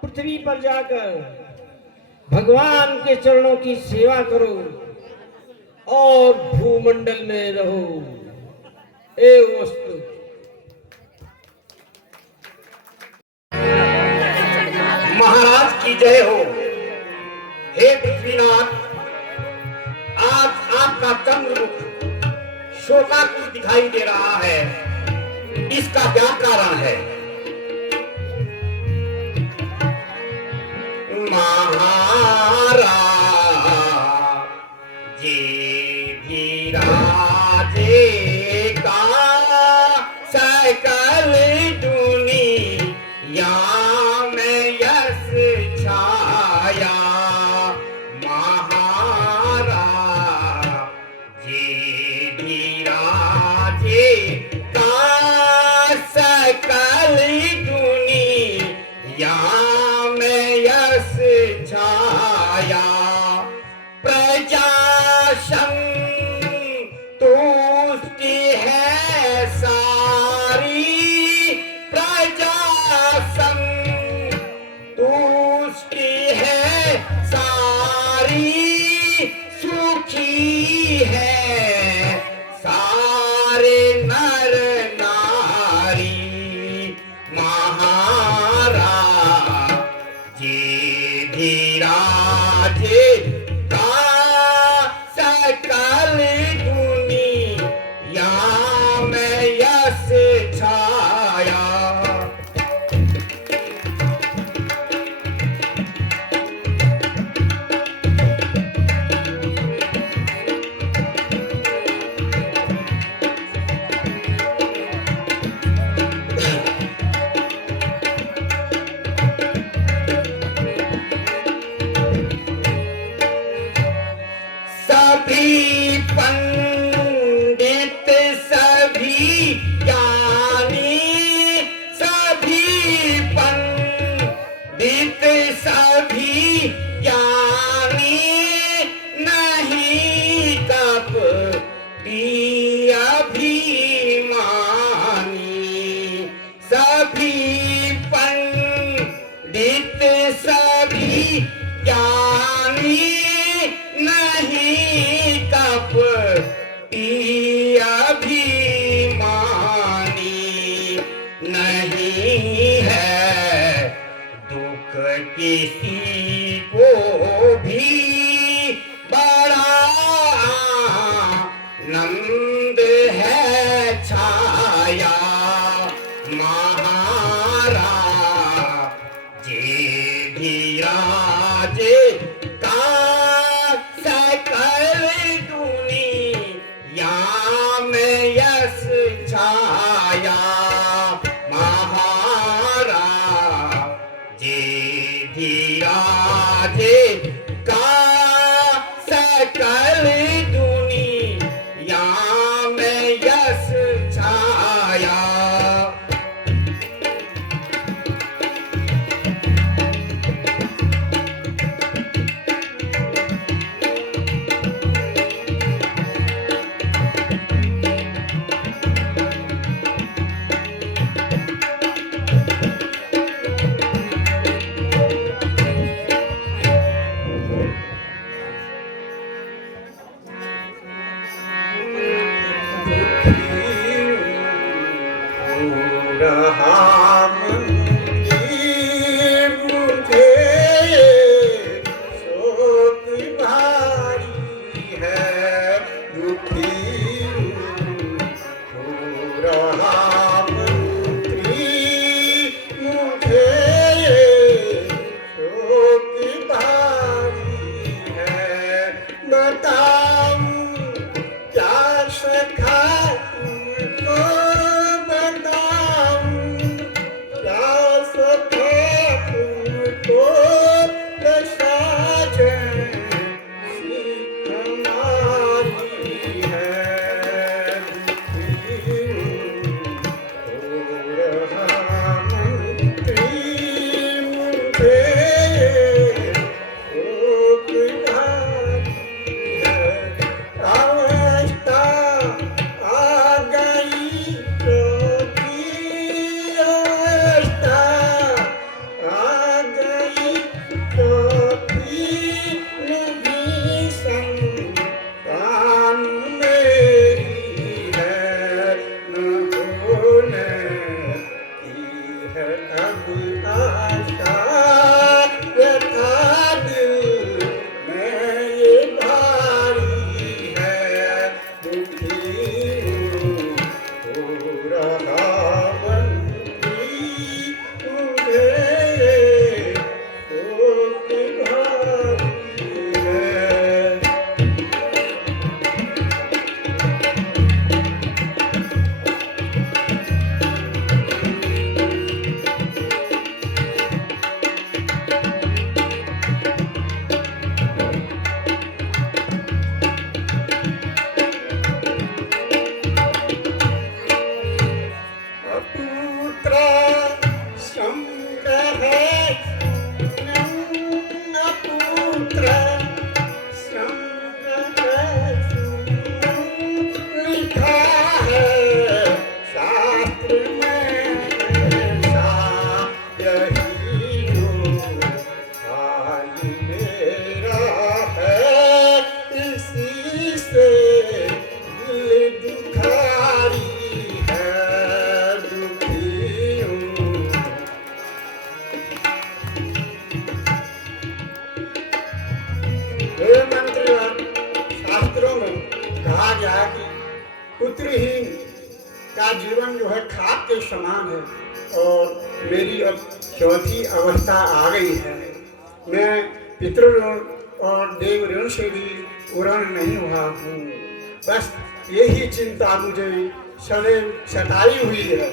पृथ्वी पर जाकर भगवान के चरणों की सेवा करो और भूमंडल में रहो। एवमस्तु। महाराज की जय हो। हे पृथ्वीनाथ, आज आपका चंद्रमुख शोकाकुल दिखाई दे रहा है, इसका क्या कारण है? महाराज जी धीराजे का सकल दुनिया में यश छाया। महाराज जी धीराजे का सकल दुनिया में यश छाया। प्रजा संतुष्टि है सारी, प्रजा संतुष्टि है सारी, सुखी है सारे नर नारी। महाराज जी धीराजे का सकल दुनिया में यश छाया। सभी पंडित सभी ज्ञानी, सभी पंडित सभी ज्ञानी, नहीं कपटी अभिमानी। सभी पंडित सभी ज्ञानी, नहीं कपटी शास्त्रों में कहा गया है कि पुत्रहीन का जीवन जो है खाक के समान है और मेरी अब चौथी अवस्था आ गई है। मैं पितृऋण और देव ऋण से भी उरण नहीं हुआ हूँ। बस यही चिंता मुझे सदैव सताई हुई है।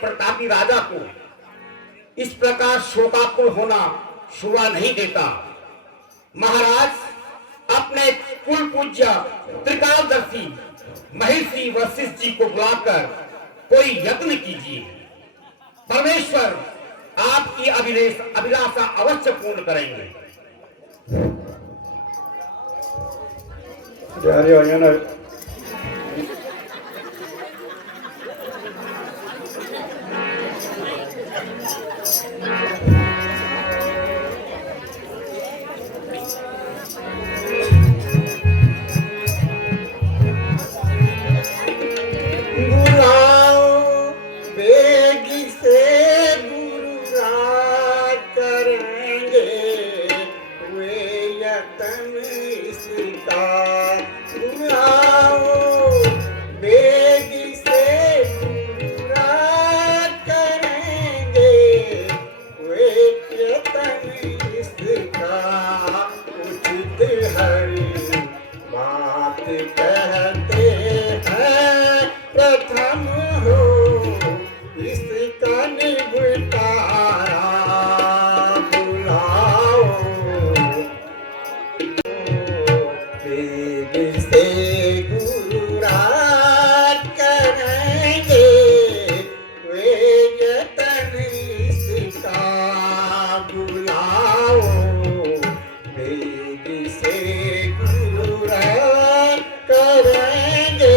प्रतापी राजा को इस प्रकार शोकाकुल होना शोभा नहीं देता। महाराज अपने कुल पूज्य त्रिकालदर्शी महर्षि वशिष्ठ जी को बुलाकर कोई यत्न कीजिए। परमेश्वर आपकी अभिलाषा अवश्य पूर्ण करेंगे। करेंगे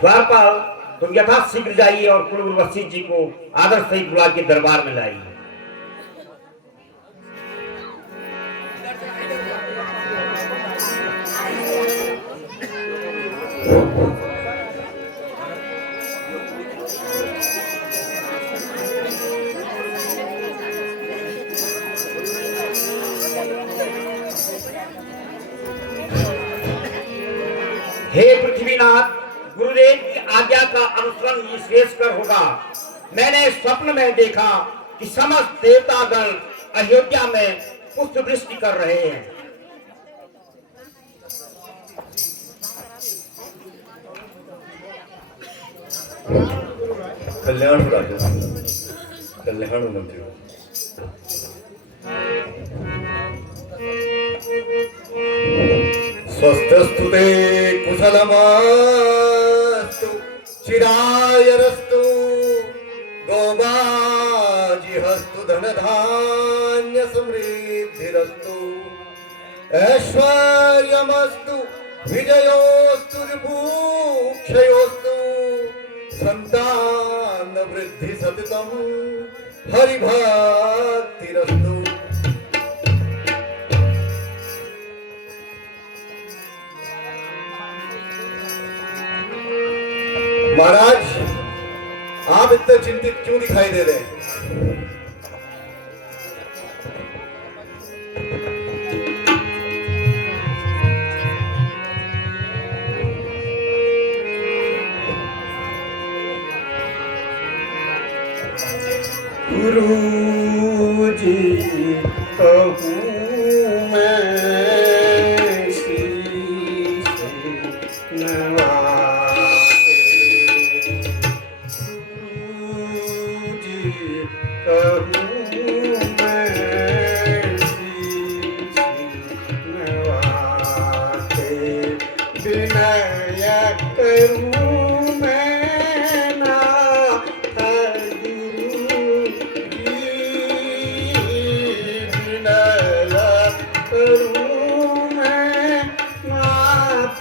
द्वारपाल, तुम यथाशीघ्र जाइए और कुलगुरु वशिष्ठ जी को आदर सहित बुला के दरबार में लाइए। हे पृथ्वीनाथ, गुरुदेव की आज्ञा का अनुसरण ही श्रेष्ठकर होगा। मैंने स्वप्न में देखा कि समस्त देवतागण अयोध्या में पुष्प वृष्टि कर रहे हैं। कल्याण राजा, कल्याण मंत्री। स्वस्थस्तु ते कुशलमस्तु चिरायरस्तु गोबाजिहस्तु धनधान्य समृद्धिरस्तु ऐश्वर्यमस्तु विजयोस्तु विभूक्षयोस्तु संतान वृद्धि सततम हरिभक्तिरस्तु। महाराज, आप इतने चिंतित क्यों दिखाई दे रहे हैं? गुरुजी कहूँ मैं शीश नवाए, गुरुजी कहूँ मैं शीश नवाए, विनय करूँ मैं नाथ गुरु जी, विनय करूँ मैं नाथ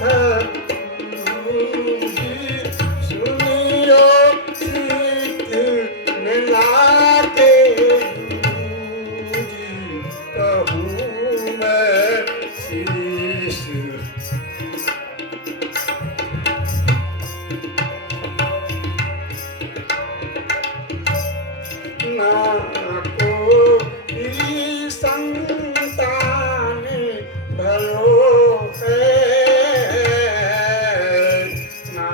गुरु जी, सुनियो शीत मिला के गुरु जी कहूँ मैं शीश। ना कोई संतान भयो है, ना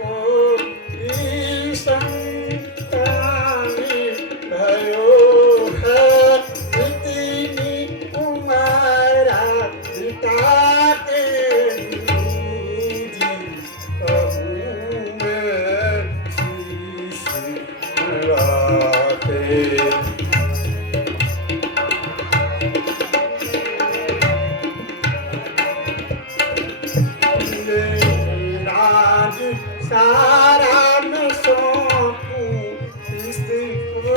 कोई संतान भयो है, इतनी उमरा पिता के जी कहूँ मैं शीश नवाते। राज सारा मैं सौंपूं किसको,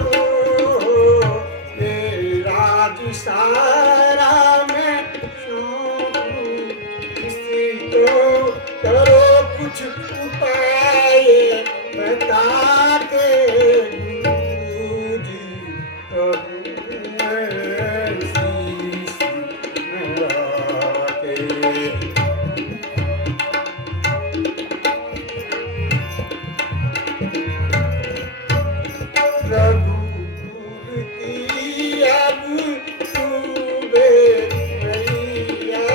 ये राज सारा मैं सौंपूं किसको, करो कुछ उपाय बता के गुरुजी कहूँ मैं शीश नवाते। रघुकुल की अब डूबे मैया,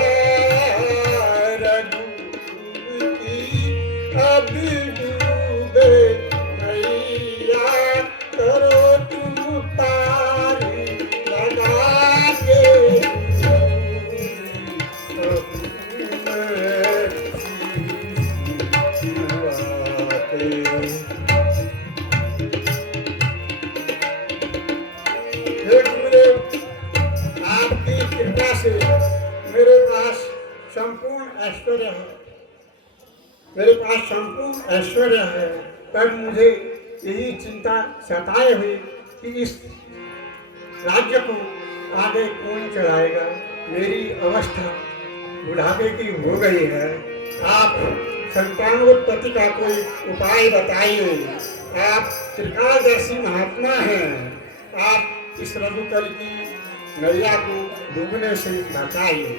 रघुकुल की अब डूबे मैया, करो तुम पारी लगा के गुरुजी कहूँ मैं शीश नवाते। हे गुरुदेव, आपकी कृपा से मेरे पास संपूर्ण ऐश्वर्य है, मेरे पास संपूर्ण ऐश्वर्य है, पर मुझे यही चिंता सताए हुई कि इस राज्य को आगे कौन चलाएगा। मेरी अवस्था बुढ़ापे की हो गई है, आप संतानोत्पत्ति का कोई उपाय बताइए। आप त्रिकालदर्शी महात्मा हैं, आप इस रघुकुल की नैया को डूबने से बचाइए।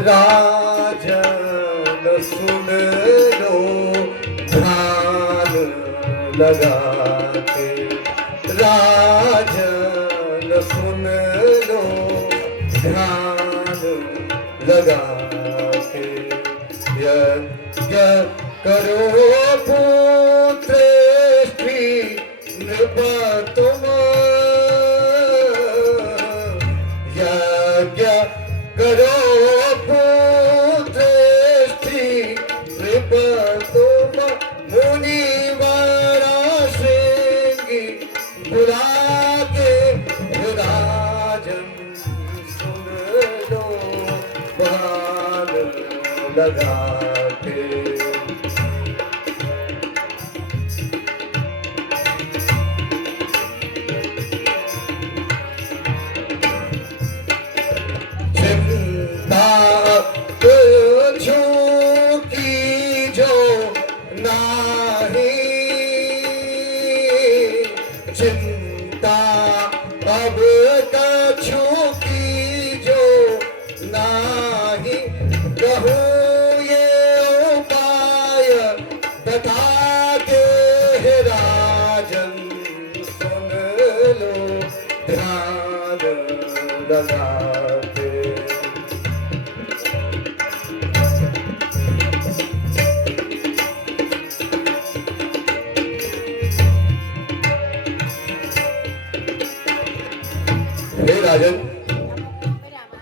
राजन सुन लो ध्यान लगा के, राजन सुन लो ध्यान लगा के, यज्ञ करो पुत्रेष्टि नृपतुम, यज्ञ करो पुत्रेष्टि नृपतुम, मुनिवरा श्रृंगी बुला के, राजन सुन लो ध्यान लगा के। चिंता तुझों की जो नाही, चिंता अब कछू की जो नाही, कहूँ ये उपाय बता के, राजन सुन लो ध्यान लगा के। हे राजन,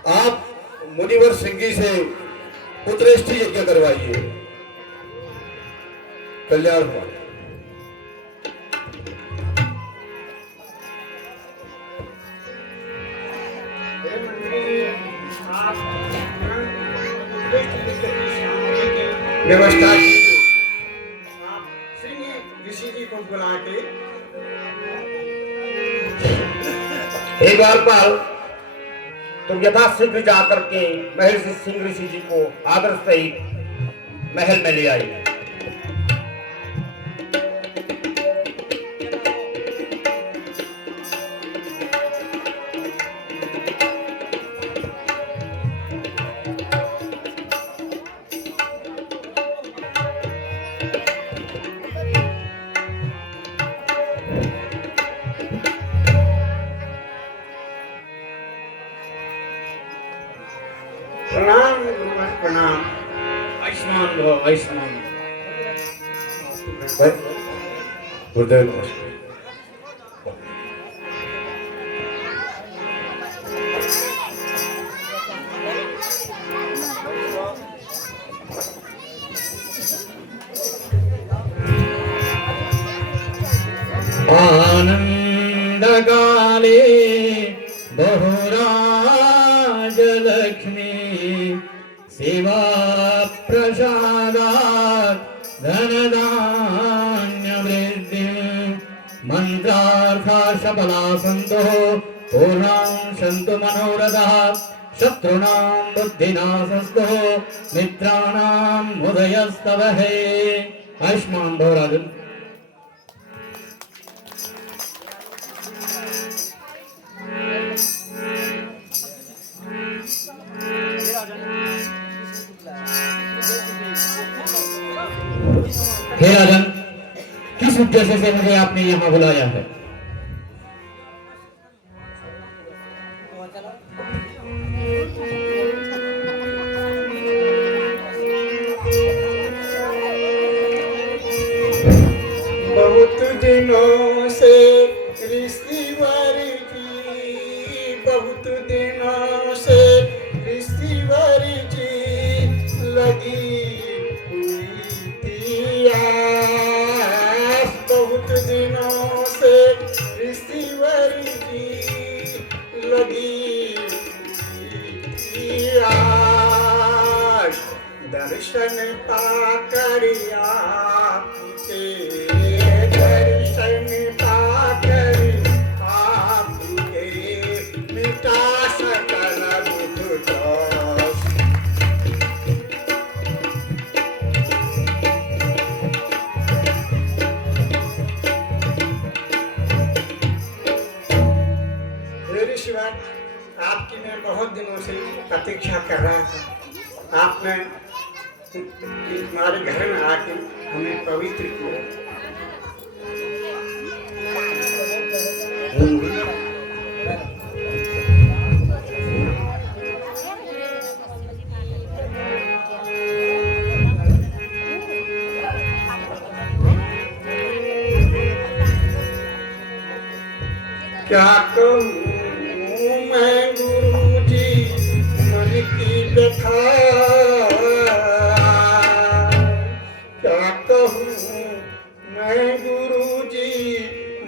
आप मुनिवर सिंगी से पुत्रेष्टि यज्ञ करवाइए, कल्याण हुआ। हे मंत्री, आप व्यवस्था कीजिए। आप सिंह ऋषि जी को बुला के, हे द्वारपाल, तुम यथाशीघ्र जाकर के महर्षि सिंह ऋषि जी को आदर सहित महल में ले आइए। प्रणाम गुरुवर, प्रणाम। आयुष्मान भव, आयुष्मान। गुरुदेव नमस्कार। आनंद काले बहुराज लक्ष्मी, सेवा प्रसादात् धनधान्य वृद्धि, मंत्रार्था सफला सन्तो पूर्णां सन्तु मनोरथः, शत्रूणां बुद्धिनाशस्तु मित्राणां उदयस्तवः। आयुष्मान भव राजन। हे राजन, किस उद्देश्य से मुझे आपने यहाँ बुलाया है? बहुत दिनों से रिश्तेदार की, बहुत दिनों से रिश्तेदार की लगी हुई थी आस, बहुत दिनों से रिश्तेदार की लगी हुई थी आस, दर्शन पाकर आपके, दर्शन पाकर आपके मिटा की मैं बहुत दिनों से प्रतीक्षा कर रहा था। आपने हमारे घर में आके हमें पवित्र किया। क्या कहूँ मैं गुरु जी मन की व्यथा, क्या कहूँ मैं गुरु जी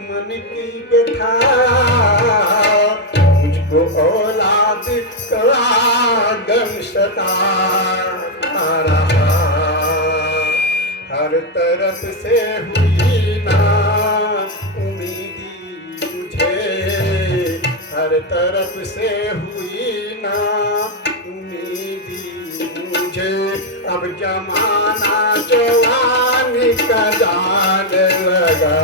मन की व्यथा, मुझको औलाद का गम सता रहा, हर तरफ से हुई ना उम्मीदी मुझे, हर तरफ से हुई ना उम्मीदी मुझे, अब जमाना जवानी का जाने लगा।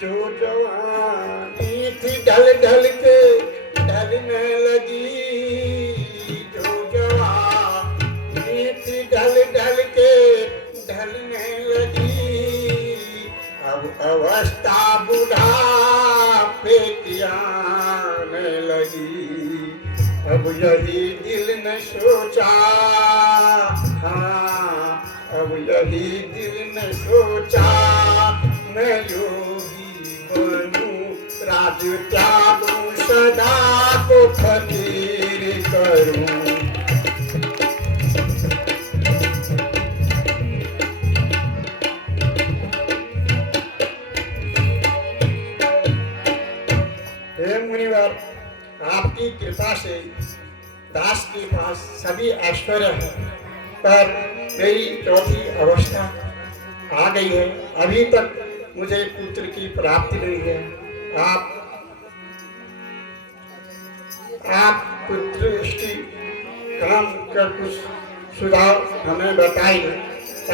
जो जवानी थी ढल ढल के ढलने लगी, जो जवानी थी ढल ढल के ढलने लगी, अब अवस्था बुढ़ापे की आने लगी, अब यही दिल ने सोचा, हाँ अब यही दिल ने सोचा, मैं योगी बनूं, राज त्यागूं, सदा को फकीर करूं। हे मुनिवर, आपकी कृपा से दास के पास सभी ऐश्वर्य है, पर मेरी चौथी अवस्था आ गई है। अभी तक मुझे पुत्र की प्राप्ति नहीं है। आप पुत्र की काम कर कुछ सुझाव हमें बताइए।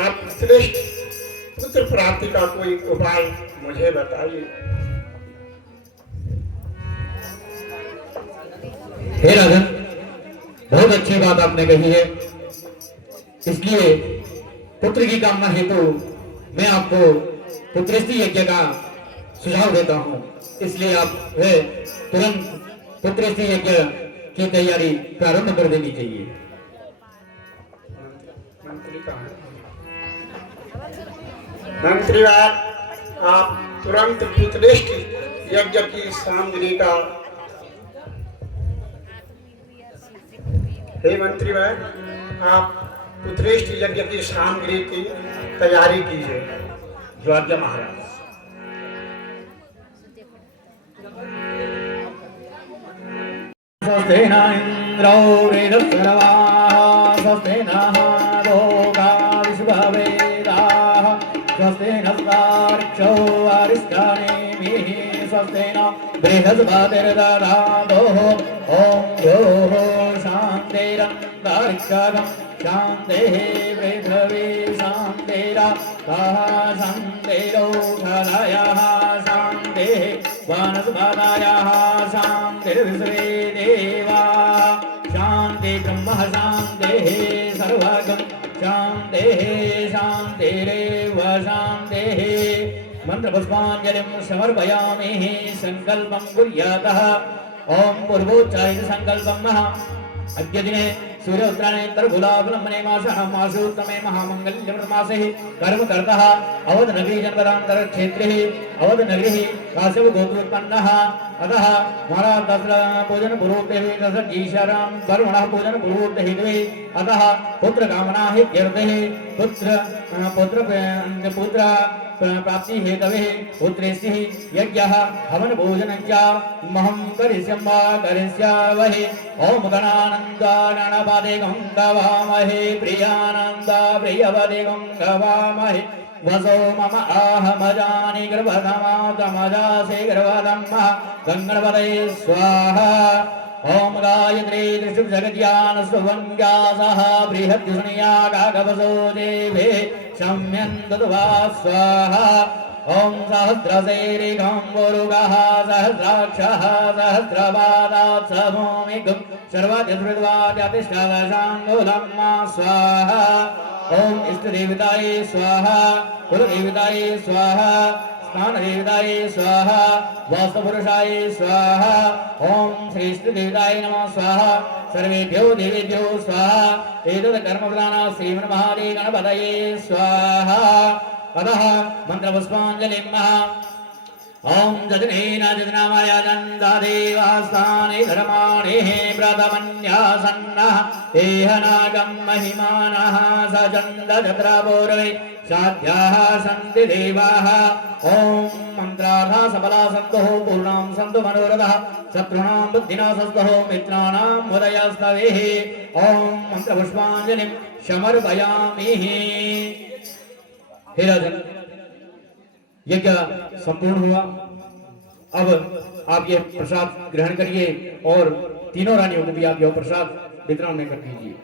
आप श्रेष्ठ पुत्र प्राप्ति का कोई उपाय मुझे बताइए। हे राजन, बहुत अच्छी बात आपने कही है। इसलिए पुत्र की कामना हेतु मैं आपको पुत्रस्ती यज्ञ का सुझाव देता हूँ। इसलिए आप तुरंत पुत्रस्ती यज्ञ की तैयारी प्रारंभ कर देनी चाहिए। मंत्रीवार, आप तुरंत पुत्रस्ती यज्ञ की सामग्री का, हे मंत्रीवार, आप पुत्रस्ती यज्ञ की सामग्री की तैयारी कीजिए। द्वारका महाराज। स्वस्ति न इंद्रो वेदस्रवाः, स्वस्ति नः लोका विश्ववेदाः, स्वस्ति नस्तार्क्ष्यो अरिष्टानेमिः, स्वस्ति न बृहस्पतिर्दधातु। ॐ द्यौः शान्तिरन्तरिक्षगं शान्तिः पृथिवी शान्तिरापः शान्तिरौषधयः शान्तिः वनस्पतयः शान्तिर्विश्वे देवाः शान्ति ब्रह्म शान्तिः सर्वगं शान्तिः शान्तिरेव शान्तिः। मंत्रपुष्पाञ्जलिं समर्पयामि। संकल्पं कुर्यातः। ॐ पूर्वोच्चारित संकल्पं अद्य दिने सूर्य उत्तरायणेतर गुलाबलम्बने मासोत्तमे महामंगल्यमासे कर्म कर्तः अवध नगरी जनपदांतर क्षेत्रे अवध नगरी काश्यप गोत्रोत्पन्नः। अतः महाराज दशरथ पूजन पूर्वोक्ते दशरथीशरां कर्मणः पूजन पूर्वोक्त हेतवे अतः पुत्र कामना हेत्यर्थे पुत्र प्राप्ति हेतवे पुत्रेस्य यज्ञः हवन भोजनं च महं करिष्यामहे। ओम गणानन्दानपदे गङ्गवामहे प्रियानन्दा प्रियपदे गङ्गवामहे। वसो मम आहमजानि गर्भधमातमजासे गर्भधम्मः गङ्गणपदये स्वाहा। ओम गायत्री त्रिशुभ जगद्यान सुवन्यासः बृहद्युष्णया गागवसो देवे शम्यन्दुवा स्वाहा ओम सहस्रशैरिकं वरुगः सहस्राक्षः सहस्रपादात् समोमिगुं सर्वाद्यद्वाद्यतिष्ठवशाङ्गुलं स्वाहा ओम इष्टदेवताय स्वाहा कुलदेवताय स्वाहा स्थानदेवताय स्वाहा वास्तुपुरुषाय स्वाहा ओम श्रीष्टदेवताय नमः स्वाहा सर्वेभ्यो देवेभ्यो स्वाहा एतत् कर्मप्रदान श्रीमन्महादेव गणपतये स्वाहा अतः मंत्रपुष्पाञ्जलिं ओम जजनेन जजनामय नन्दादेवास्तानि धर्माणि व्रतमन्यासन्नः एहनागं महिमानः सचन्दजत्रपूर्वे साध्याः सन्ति देवाः ओम मन्त्रार्था सफला सन्तुः पूर्णां सन्तु मनोरथः शत्रूणां बुद्धिनाशस्तुः मित्राणां मुदयस्तवेः ओम मंत्रपुष्पाञ्जलिं समर्पयामि। हे राजन, यज्ञ संपूर्ण हुआ। अब आप ये प्रसाद ग्रहण करिए और तीनों रानियों को भी आप यह प्रसाद वितरण में कर दीजिए।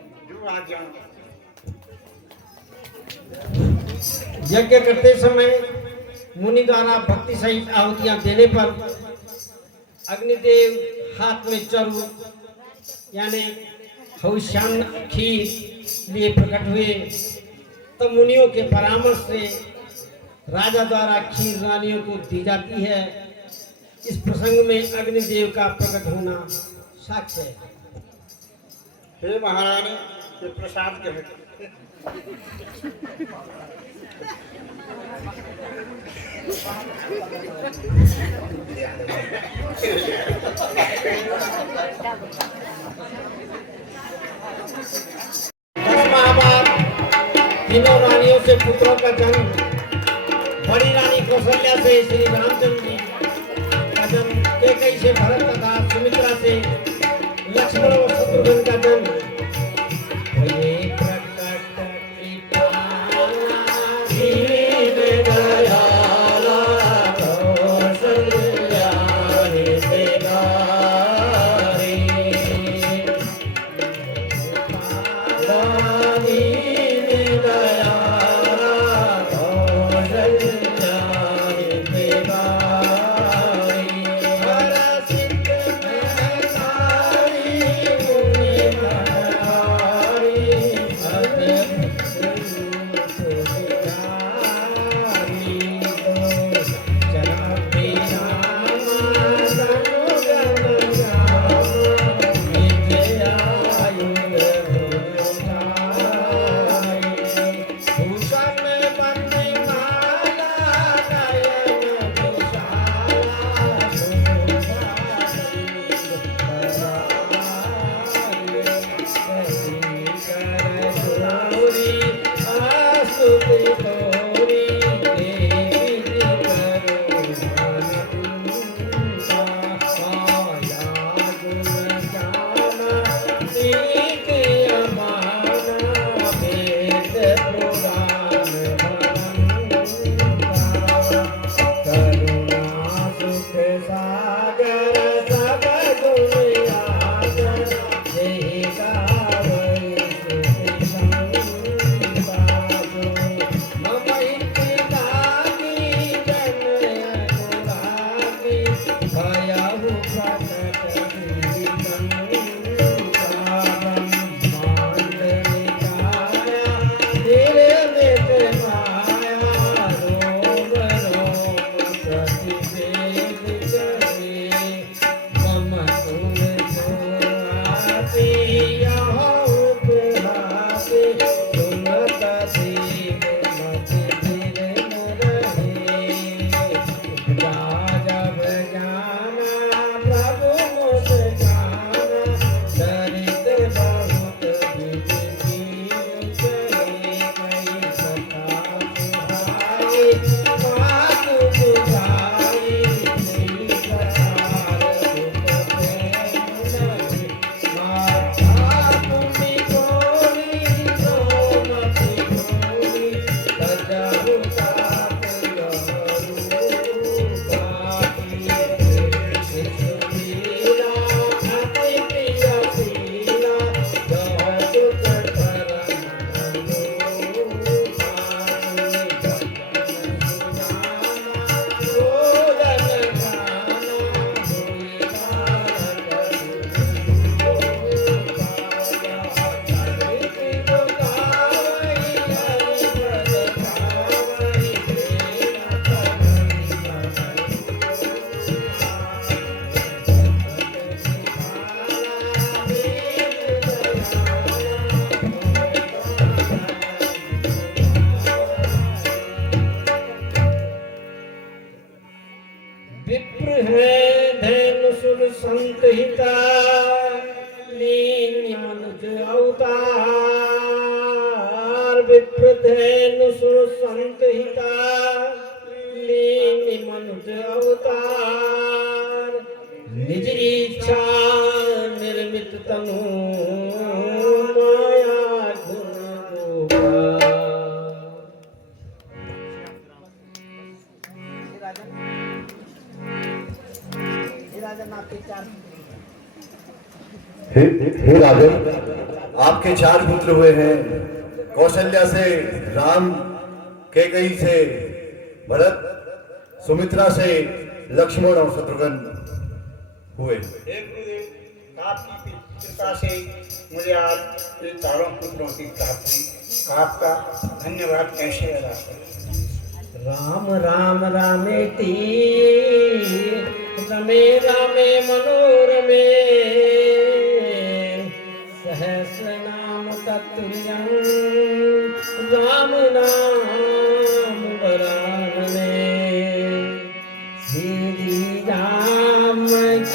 यज्ञ करते समय मुनि द्वारा भक्ति सहित आहुतियां देने पर अग्निदेव हाथ में चरु यानी हविष्यान्न खीर लिए प्रकट हुए। तब मुनियों के परामर्श से राजा द्वारा खीर रानियों को दी जाती है। इस प्रसंग में अग्निदेव का प्रकट होना साक्ष्य है। हे महारानी, ये प्रसाद ग्रहण तीनों रानियों से पुत्रों का जन्म। बड़ी रानी कौशल्या से श्री रामचंद्र जी का जन्म, कैकेयी से भरत तथा सुमित्रा से लक्ष्मण और शत्रुघ्न का जन्म। संत हिता लीन मनुज अवतार विप्रधेनु सुर संत हिता लीन मनुज अवतार निज इच्छा निर्मित तनु माया गुण गोपाल। हे राजन, आपके 4 पुत्र हुए हैं। कौशल्या से राम, कैकेयी से भरत, सुमित्रा से लक्ष्मण और शत्रुघ्न हुए। हे गुरुदेव, आपकी कृपा से मुझे आज इन चारों पुत्रों की प्राप्ति, आपका धन्यवाद कैसे अदा करें। राम राम रामेति रमे रामे मनोरमे सहस्र नाम तत्तुल्यं राम नाम वरानने श्री रामचंद्र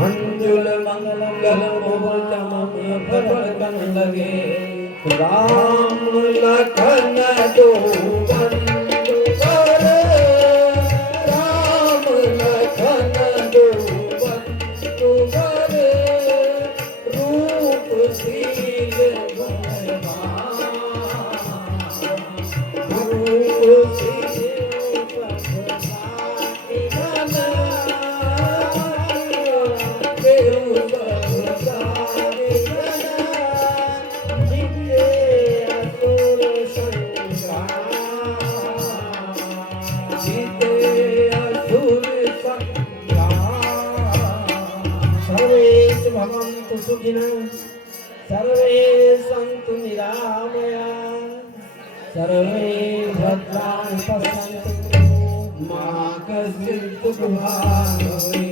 मंजुल मंगल भगवान लगे राम लखन दो बंधु करे राम लखन दो बंधु करे रूप शील गुणवान रूप शील भवन्तु सुखिनः सर्वे सन्तु निरामया सर्वे भद्राणि पश्यन्तु मा कश्चित् दुःखभाग् भवेत्।